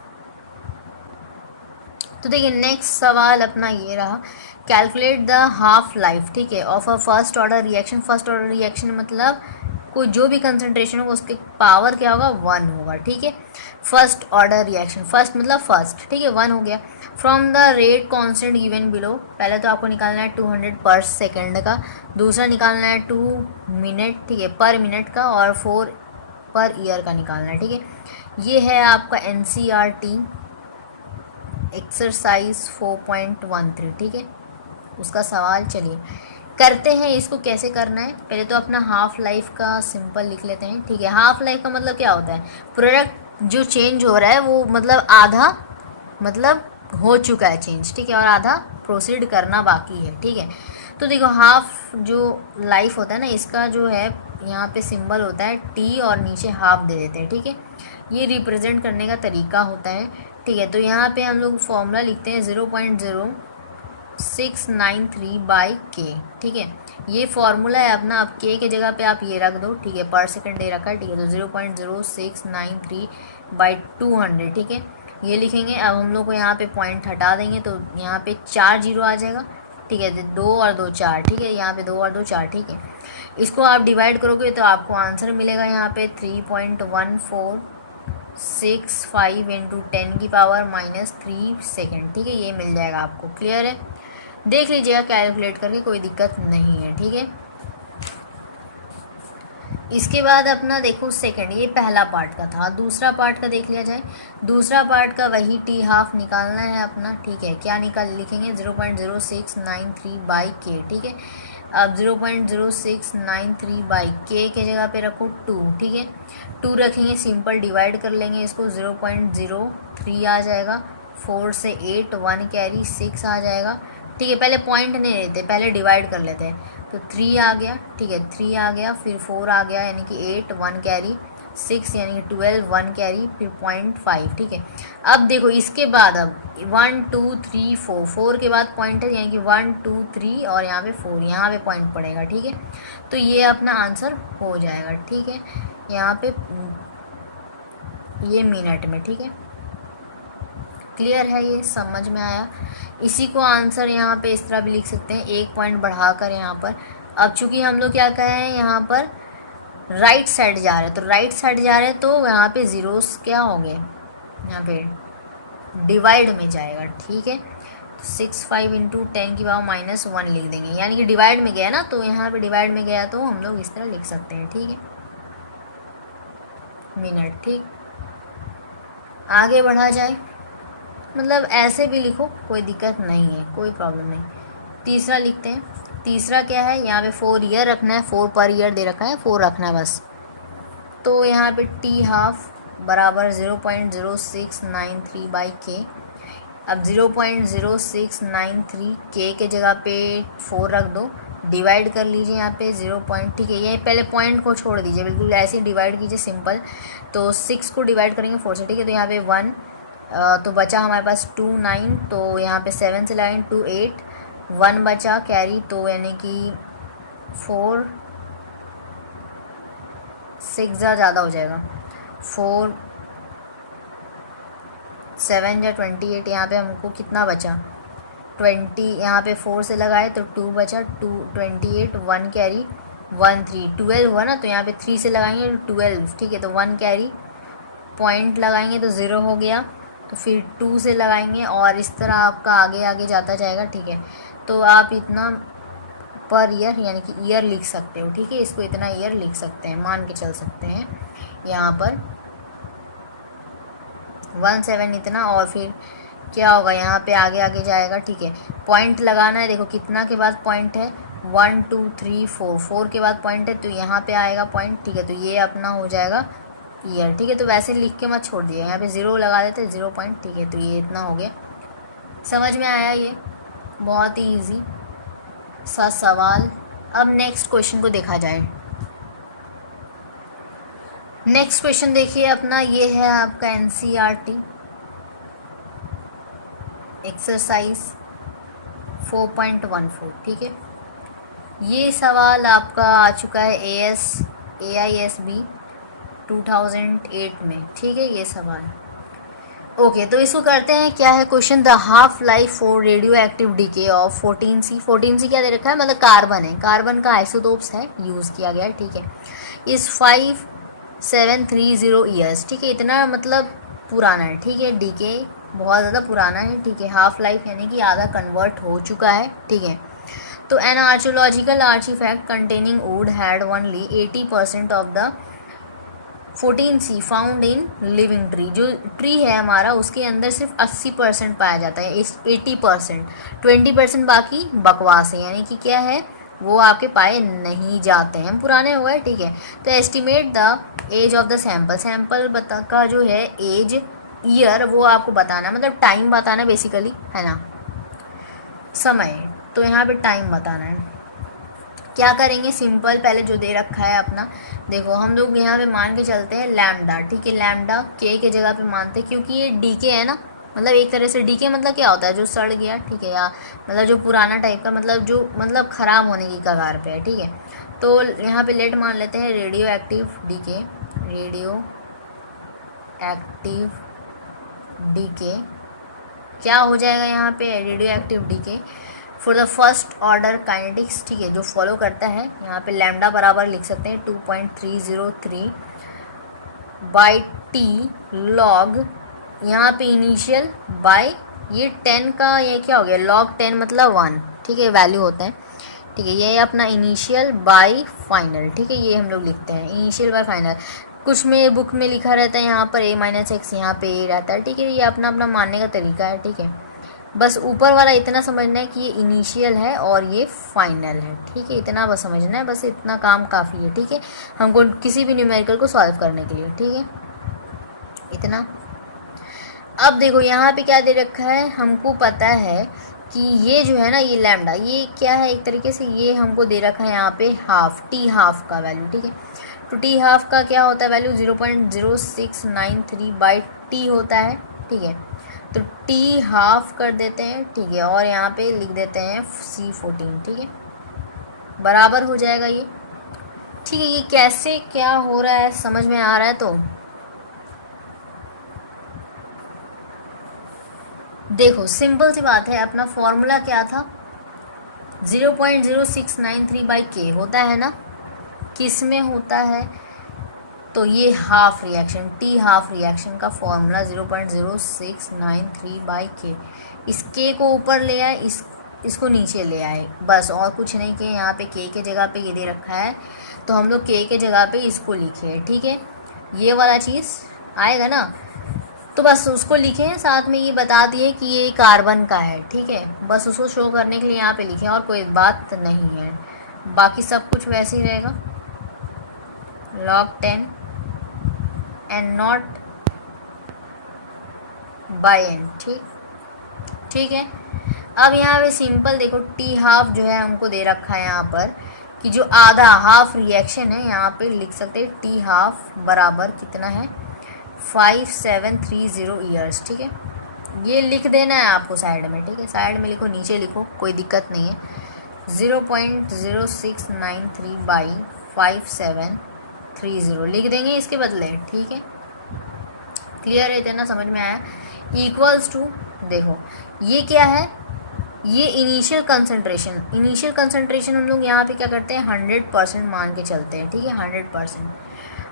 तो देखिए नेक्स्ट सवाल अपना ये रहा, कैलकुलेट द हाफ लाइफ, ठीक है, of a first order reaction. First order reaction मतलब कोई जो भी कंसंट्रेशन होगा उसके पावर क्या होगा, 1 होगा, ठीक है। फर्स्ट ऑर्डर रिएक्शन, फर्स्ट मतलब फर्स्ट, ठीक है, 1 हो गया। From the rate constant given below, पहले तो आपको निकालना है 200 पर सेकेंड का, दूसरा निकालना है 2 मिनट, ठीक है, पर मिनट का, और 4 पर ईयर का निकालना है, ठीक है। ये है आपका NCERT एक्सरसाइज 4.13, ठीक है, उसका सवाल। चलिए करते हैं, इसको कैसे करना है। पहले तो अपना हाफ लाइफ का सिंपल लिख लेते हैं, ठीक है। हाफ लाइफ का मतलब क्या होता है, प्रोडक्ट जो चेंज हो रहा है वो मतलब आधा मतलब हो चुका है चेंज, ठीक है, और आधा प्रोसीड करना बाकी है, ठीक है। तो देखो हाफ जो लाइफ होता है ना, इसका जो है यहाँ पे सिंबल होता है T और नीचे हाफ दे देते हैं, ठीक है। ये रिप्रेजेंट करने का तरीका होता है, ठीक है। तो यहाँ पे हम लोग फॉर्मूला लिखते हैं 0.0693 बाई के, ठीक है। ये फॉर्मूला है अपना, अब के की जगह पे आप ये रख दो, ठीक है, पर सेकंड दे रखा है, ठीक है। तो 0.0693 बाई 200, ठीक है, ये लिखेंगे। अब हम लोग को यहाँ पे पॉइंट हटा देंगे तो यहाँ पे 4 जीरो आ जाएगा, ठीक है, 2 और 2 4, ठीक है, यहाँ पे 2 और 2 4, ठीक है। इसको आप डिवाइड करोगे तो आपको आंसर मिलेगा यहाँ पे 3.1465 इंटू 10⁻³ सेकेंड, ठीक है, ये मिल जाएगा आपको। क्लियर है, देख लीजिएगा कैलकुलेट करके, कोई दिक्कत नहीं है, ठीक है। इसके बाद अपना देखो सेकंड, ये पहला पार्ट का था, दूसरा पार्ट का देख लिया जाए। दूसरा पार्ट का वही T हाफ निकालना है अपना, ठीक है। क्या निकाल लिखेंगे 0.0693 बाई के, ठीक है। अब 0.0693 बाई के के जगह पे रखो 2, ठीक है, 2 रखेंगे, सिंपल डिवाइड कर लेंगे इसको, 0.03 आ जाएगा, 4 से 8 1 कैरी 6 आ जाएगा, ठीक है। पहले पॉइंट नहीं लेते, पहले डिवाइड कर लेते हैं। तो 3 आ गया, ठीक है, 3 आ गया, फिर 4 आ गया यानी कि 8 1 कैरी 6 यानी कि 12 1 कैरी, फिर 0.5, ठीक है। अब देखो इसके बाद अब 1 2 3 4, 4 के बाद पॉइंट है यानी कि 1 2 3 और यहाँ पे 4, यहाँ पे पॉइंट पड़ेगा, ठीक है। तो ये अपना आंसर हो जाएगा, ठीक है, यहाँ पे ये मिनट में, ठीक है। क्लियर है, ये समझ में आया। इसी को आंसर यहाँ पे इस तरह भी लिख सकते हैं, 1 पॉइंट बढ़ाकर यहाँ पर। अब चूंकि हम लोग क्या कहे हैं, यहाँ पर राइट साइड जा रहे हैं, तो राइट साइड जा रहे हैं तो यहाँ पे जीरोस क्या हो गए, यहाँ पे डिवाइड में जाएगा, ठीक है। तो 65 इंटू 10⁻⁻1 लिख देंगे, यानी कि डिवाइड में गया ना, तो यहाँ पे डिवाइड में गया तो हम लोग इस तरह लिख सकते हैं, ठीक है, मिनट, ठीक। आगे बढ़ा जाए, मतलब ऐसे भी लिखो, कोई दिक्कत नहीं है, कोई प्रॉब्लम नहीं। तीसरा लिखते हैं, तीसरा क्या है, यहाँ पे 4 ईयर रखना है, 4 पर ईयर दे रखा है, 4 रखना है बस। तो यहाँ पे T हाफ बराबर 0.0693 बाई के। अब 0.0693 के जगह पे 4 रख दो, डिवाइड कर लीजिए यहाँ पे 0 पॉइंट, ठीक है। ये पहले पॉइंट को छोड़ दीजिए, बिल्कुल ऐसे ही डिवाइड कीजिए सिंपल। तो 6 को डिवाइड करेंगे 4 से, ठीक है। तो यहाँ पे 1 तो बचा हमारे पास 2 9, तो यहाँ पे 7 से लगाएंगे 2 8, 1 बचा कैरी, तो यानी कि 4 6 ज़्यादा हो जाएगा, 4 7 या 28, यहाँ पे हमको कितना बचा 20, यहाँ पे 4 से लगाए तो 2 बचा, 2 28 1 कैरी 1 3 12 हुआ ना, तो यहाँ पे 3 से लगाएंगे तो 12, ठीक है। तो 1 कैरी पॉइंट लगाएंगे तो 0 हो गया, तो फिर 2 से लगाएंगे और इस तरह आपका आगे आगे जाता जाएगा, ठीक है। तो आप इतना पर ईयर यानी कि ईयर लिख सकते हो, ठीक है, इसको इतना ईयर लिख सकते हैं, मान के चल सकते हैं यहाँ पर 17 इतना, और फिर क्या होगा यहाँ पे आगे आगे जाएगा, ठीक है। पॉइंट लगाना है, देखो कितना के बाद पॉइंट है 1 2 3 4, 4 के बाद पॉइंट है, तो यहाँ पे आएगा पॉइंट, ठीक है। तो ये अपना हो जाएगा ईयर, ठीक है। तो वैसे लिख के मत छोड़ दिए, यहाँ पे 0 लगा देते 0 पॉइंट, ठीक है। तो ये इतना हो गया, समझ में आया, ये बहुत ही ईजी सा सवाल। अब नेक्स्ट क्वेश्चन को देखा जाए। नेक्स्ट क्वेश्चन देखिए अपना, ये है आपका NCERT एक्सरसाइज 4.14, ठीक है। ये सवाल आपका आ चुका है AISB 2008 में, ठीक है, ये सवाल। ओके, तो इसको करते हैं। क्या है question, the half life for radio active DK of 14C। 14C क्या दे रखा है, मतलब कार्बन है, कार्बन का आइसोटोप्स है, यूज़ किया गया है, ठीक है। इस 5730 ईयर्स, ठीक है, इतना मतलब पुराना है, ठीक है। डीके बहुत ज़्यादा पुराना है, ठीक है। हाफ लाइफ यानी कि आधा कन्वर्ट हो चुका है, ठीक है। तो an archaeological artefact containing wood had only 80% of the 14C found in living tree. जो ट्री है हमारा उसके अंदर सिर्फ 80% पाया जाता है, 80%, 20% बाकी बकवास है, यानी कि क्या है, वो आपके पाए नहीं जाते हैं, पुराने हो गए, ठीक है। तो estimate the age of the sample, sample बता का जो है एज, ईयर वो आपको बताना, मतलब टाइम बताना बेसिकली, है ना, समय। तो यहाँ पे टाइम बताना है। क्या करेंगे, सिंपल, पहले जो दे रखा है अपना, देखो हम लोग यहाँ पे मान के चलते हैं लैम्डा, ठीक है। लैम्डा के जगह पे मानते हैं, क्योंकि ये डीके है ना, मतलब एक तरह से डीके मतलब क्या होता है, जो सड़ गया, ठीक है, या मतलब जो पुराना टाइप का, मतलब जो मतलब ख़राब होने की कगार पे है, ठीक है। तो यहाँ पे लेट मान लेते हैं radioactive decay, radioactive decay क्या हो जाएगा यहाँ पे, radioactive decay for the first order kinetics, ठीक है, जो फॉलो करता है। यहाँ पे लैम्डा बराबर लिख सकते हैं 2.303 बाई टी लॉग, यहाँ पे इनिशियल बाय ये 10 का, ये क्या हो गया, लॉग 10 मतलब 1, ठीक है, वैल्यू होता है, ठीक है। ये अपना इनिशियल बाय फाइनल, ठीक है, ये हम लोग लिखते हैं इनिशियल बाय फाइनल। कुछ में बुक में लिखा रहता है यहाँ पर A-X, यहाँ पे A रहता है, ठीक है। ये अपना अपना मानने का तरीका है, ठीक है। बस ऊपर वाला इतना समझना है कि ये इनिशियल है और ये फाइनल है, ठीक है, इतना बस समझना है, बस इतना काम काफ़ी है, ठीक है, हमको किसी भी न्यूमेरिकल को सॉल्व करने के लिए, ठीक है, इतना। अब देखो यहाँ पे क्या दे रखा है, हमको पता है कि ये जो है ना, ये लैम्डा, ये क्या है, एक तरीके से ये हमको दे रखा है यहाँ पे हाफ, टी हाफ का वैल्यू, ठीक है। तो टी हाफ का क्या होता है वैल्यू, 0.0693 बाई टी होता है, ठीक है। तो टी हाफ कर देते हैं, ठीक है, और यहाँ पे लिख देते हैं C14, ठीक है, बराबर हो जाएगा ये, ठीक है। ये कैसे क्या हो रहा है समझ में आ रहा है, तो देखो सिंपल सी बात है, अपना फॉर्मूला क्या था, 0.0693 बाई के होता है ना, किस में होता है, तो ये half reaction, T half reaction का फॉर्मूला 0.0693 बाई के, इस के को ऊपर ले आए, इसको नीचे ले आए, बस, और कुछ नहीं किए। यहाँ पे के जगह पे ये दे रखा है, तो हम लोग के जगह पे इसको लिखे, ठीक है, ये वाला चीज़ आएगा ना, तो बस उसको लिखे हैं, साथ में ये बता दिए कि ये कार्बन का है, ठीक है, बस उसको शो करने के लिए यहाँ पे लिखे, और कोई बात नहीं है, बाकी सब कुछ वैसे ही रहेगा, log 10 and not by N, ठीक है। अब यहाँ पे सिंपल देखो, टी हाफ जो है हमको दे रखा है यहाँ पर, कि जो आधा हाफ रिएक्शन है, यहाँ पे लिख सकते हैं टी हाफ बराबर कितना है, 5730 ईयर्स, ठीक है। ये लिख देना है आपको साइड में, ठीक है, साइड में लिखो, नीचे लिखो, कोई दिक्कत नहीं है, 0.0693 बाई 5730 लिख देंगे इसके बदले, ठीक है। क्लियर है, इतना समझ में आया, इक्वल्स टू, देखो ये क्या है, ये इनिशियल कंसंट्रेशन हम लोग यहाँ पे क्या करते हैं, 100% मान के चलते हैं, ठीक है, 100%।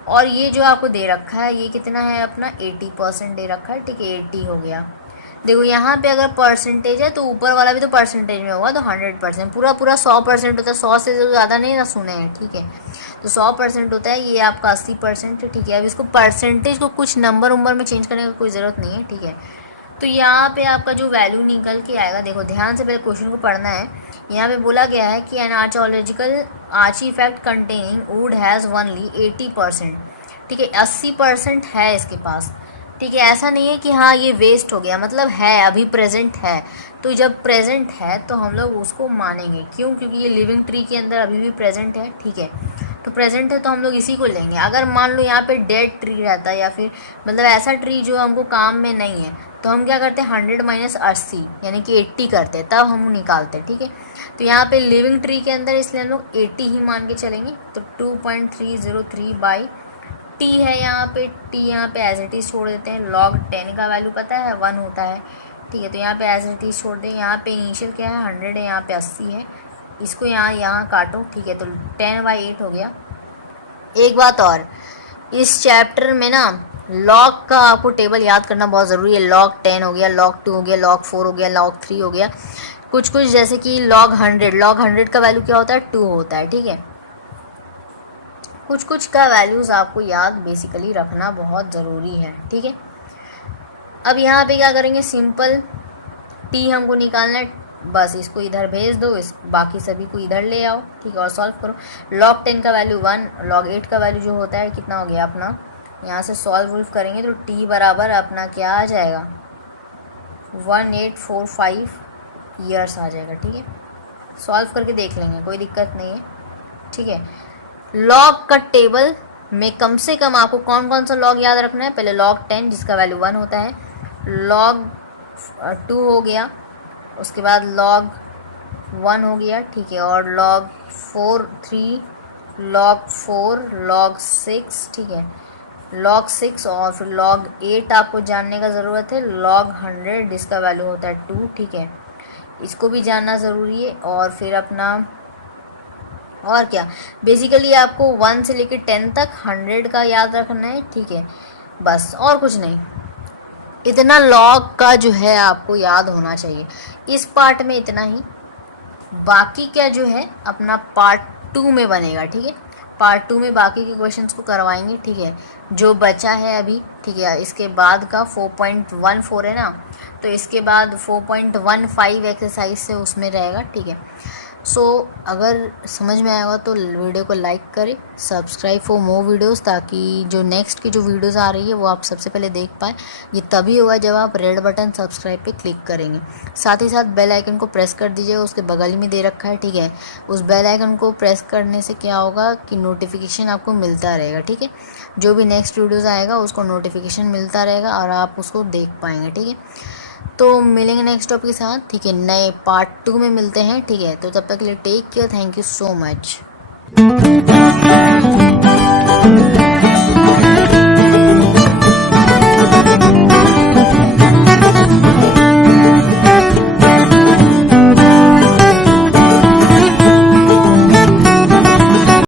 और ये जो आपको दे रखा है ये कितना है अपना, 80% दे रखा है, ठीक है, 80 हो गया। देखो यहाँ पे अगर परसेंटेज है तो ऊपर वाला भी तो परसेंटेज में होगा, तो 100%, पूरा 100% होता है, 100 से जो ज़्यादा नहीं ना सुने हैं, ठीक है। तो 100% होता है, ये आपका 80% है, ठीक है। अब इसको परसेंटेज को कुछ नंबर उम्बर में चेंज करने की कोई ज़रूरत नहीं है, ठीक है। तो यहाँ पे आपका जो वैल्यू निकल के आएगा, देखो ध्यान से पहले क्वेश्चन को पढ़ना है। यहाँ पे बोला गया है कि an archaeological artefact containing wood has only 80%, ठीक है, 80% है इसके पास। ठीक है, ऐसा नहीं है कि हाँ ये वेस्ट हो गया, मतलब है, अभी प्रेजेंट है। तो जब प्रेजेंट है तो हम लोग उसको मानेंगे, क्यों? क्योंकि ये लिविंग ट्री के अंदर अभी भी प्रेजेंट है। ठीक है, तो प्रेजेंट है तो हम लोग इसी को लेंगे। अगर मान लो यहाँ पे डेड ट्री रहता है, या फिर मतलब ऐसा ट्री जो हमको काम में नहीं है, तो हम क्या करते हैं, 100 माइनस 80 यानी कि 80 करते हैं, तब हम निकालते हैं। ठीक है, तो यहाँ पे लिविंग ट्री के अंदर इसलिए हम लोग 80 ही मान के चलेंगे। तो 2.303 बाई टी है यहाँ पे, टी यहाँ पे एज इट इज़ छोड़ देते हैं। log 10 का वैल्यू पता है 1 होता है। ठीक है, तो यहाँ पे एज इट इज़ छोड़ दें। यहाँ पे इनिशियल क्या है, 100 है, यहाँ पे 80 है। इसको यहाँ काटो। ठीक है, तो 10/8 हो गया। एक बात और, इस चैप्टर में ना लॉग का आपको टेबल याद करना बहुत ज़रूरी है। log 10 हो गया, log 2 हो गया, log 4 हो गया, log 3 हो गया, कुछ कुछ जैसे कि log 100 का वैल्यू क्या होता है, 2 होता है। ठीक है, कुछ कुछ का वैल्यूज़ आपको याद बेसिकली रखना बहुत ज़रूरी है। ठीक है, अब यहाँ पे क्या करेंगे, सिंपल टी हमको निकालना है, बस इसको इधर भेज दो, इस बाकी सभी को इधर ले आओ। ठीक है, और सॉल्व करो। log 10 का वैल्यू 1, log 8 का वैल्यू जो होता है कितना हो गया अपना, यहाँ से सॉल्व वुल्व करेंगे तो टी बराबर अपना क्या आ जाएगा, 1845 ईयर्स आ जाएगा। ठीक है, सॉल्व करके देख लेंगे, कोई दिक्कत नहीं है। ठीक है, लॉग का टेबल में कम से कम आपको कौन कौन सा लॉग याद रखना है, पहले log 10 जिसका वैल्यू 1 होता है, log 2 हो गया, उसके बाद log 1 हो गया। ठीक है, और log 4 3, log 4, log 6, ठीक है, log 6, और फिर log 8 आपको जानने का ज़रूरत है, log 100 जिसका वैल्यू होता है 2। ठीक है, इसको भी जानना ज़रूरी है। और फिर अपना और क्या, बेसिकली आपको 1 से लेकर 10 तक 100 का याद रखना है। ठीक है, बस और कुछ नहीं, इतना लॉग का जो है आपको याद होना चाहिए। इस पार्ट में इतना ही, बाकी क्या जो है अपना पार्ट 2 में बनेगा। ठीक है, पार्ट 2 में बाकी के क्वेश्चंस को करवाएंगे। ठीक है, जो बचा है अभी, ठीक है, इसके बाद का 4.14 है ना, तो इसके बाद 4.15 एक्सरसाइज से उसमें रहेगा। ठीक है, सो अगर समझ में आएगा तो वीडियो को लाइक करें, सब्सक्राइब फॉर मोर वीडियोस, ताकि जो नेक्स्ट की जो वीडियोस आ रही है वो आप सबसे पहले देख पाएँ। ये तभी होगा जब आप रेड बटन सब्सक्राइब पे क्लिक करेंगे। साथ ही साथ बेल आइकन को प्रेस कर दीजिएगा, उसके बगल में दे रखा है। ठीक है, उस बेल आइकन को प्रेस करने से क्या होगा कि नोटिफिकेशन आपको मिलता रहेगा। ठीक है, जो भी नेक्स्ट वीडियोज़ आएगा उसको नोटिफिकेशन मिलता रहेगा और आप उसको देख पाएंगे। ठीक है, तो मिलेंगे नेक्स्ट टॉपिक के साथ। ठीक है, नए पार्ट 2 में मिलते हैं। ठीक है, तो तब तक के लिए take care, thank you so much.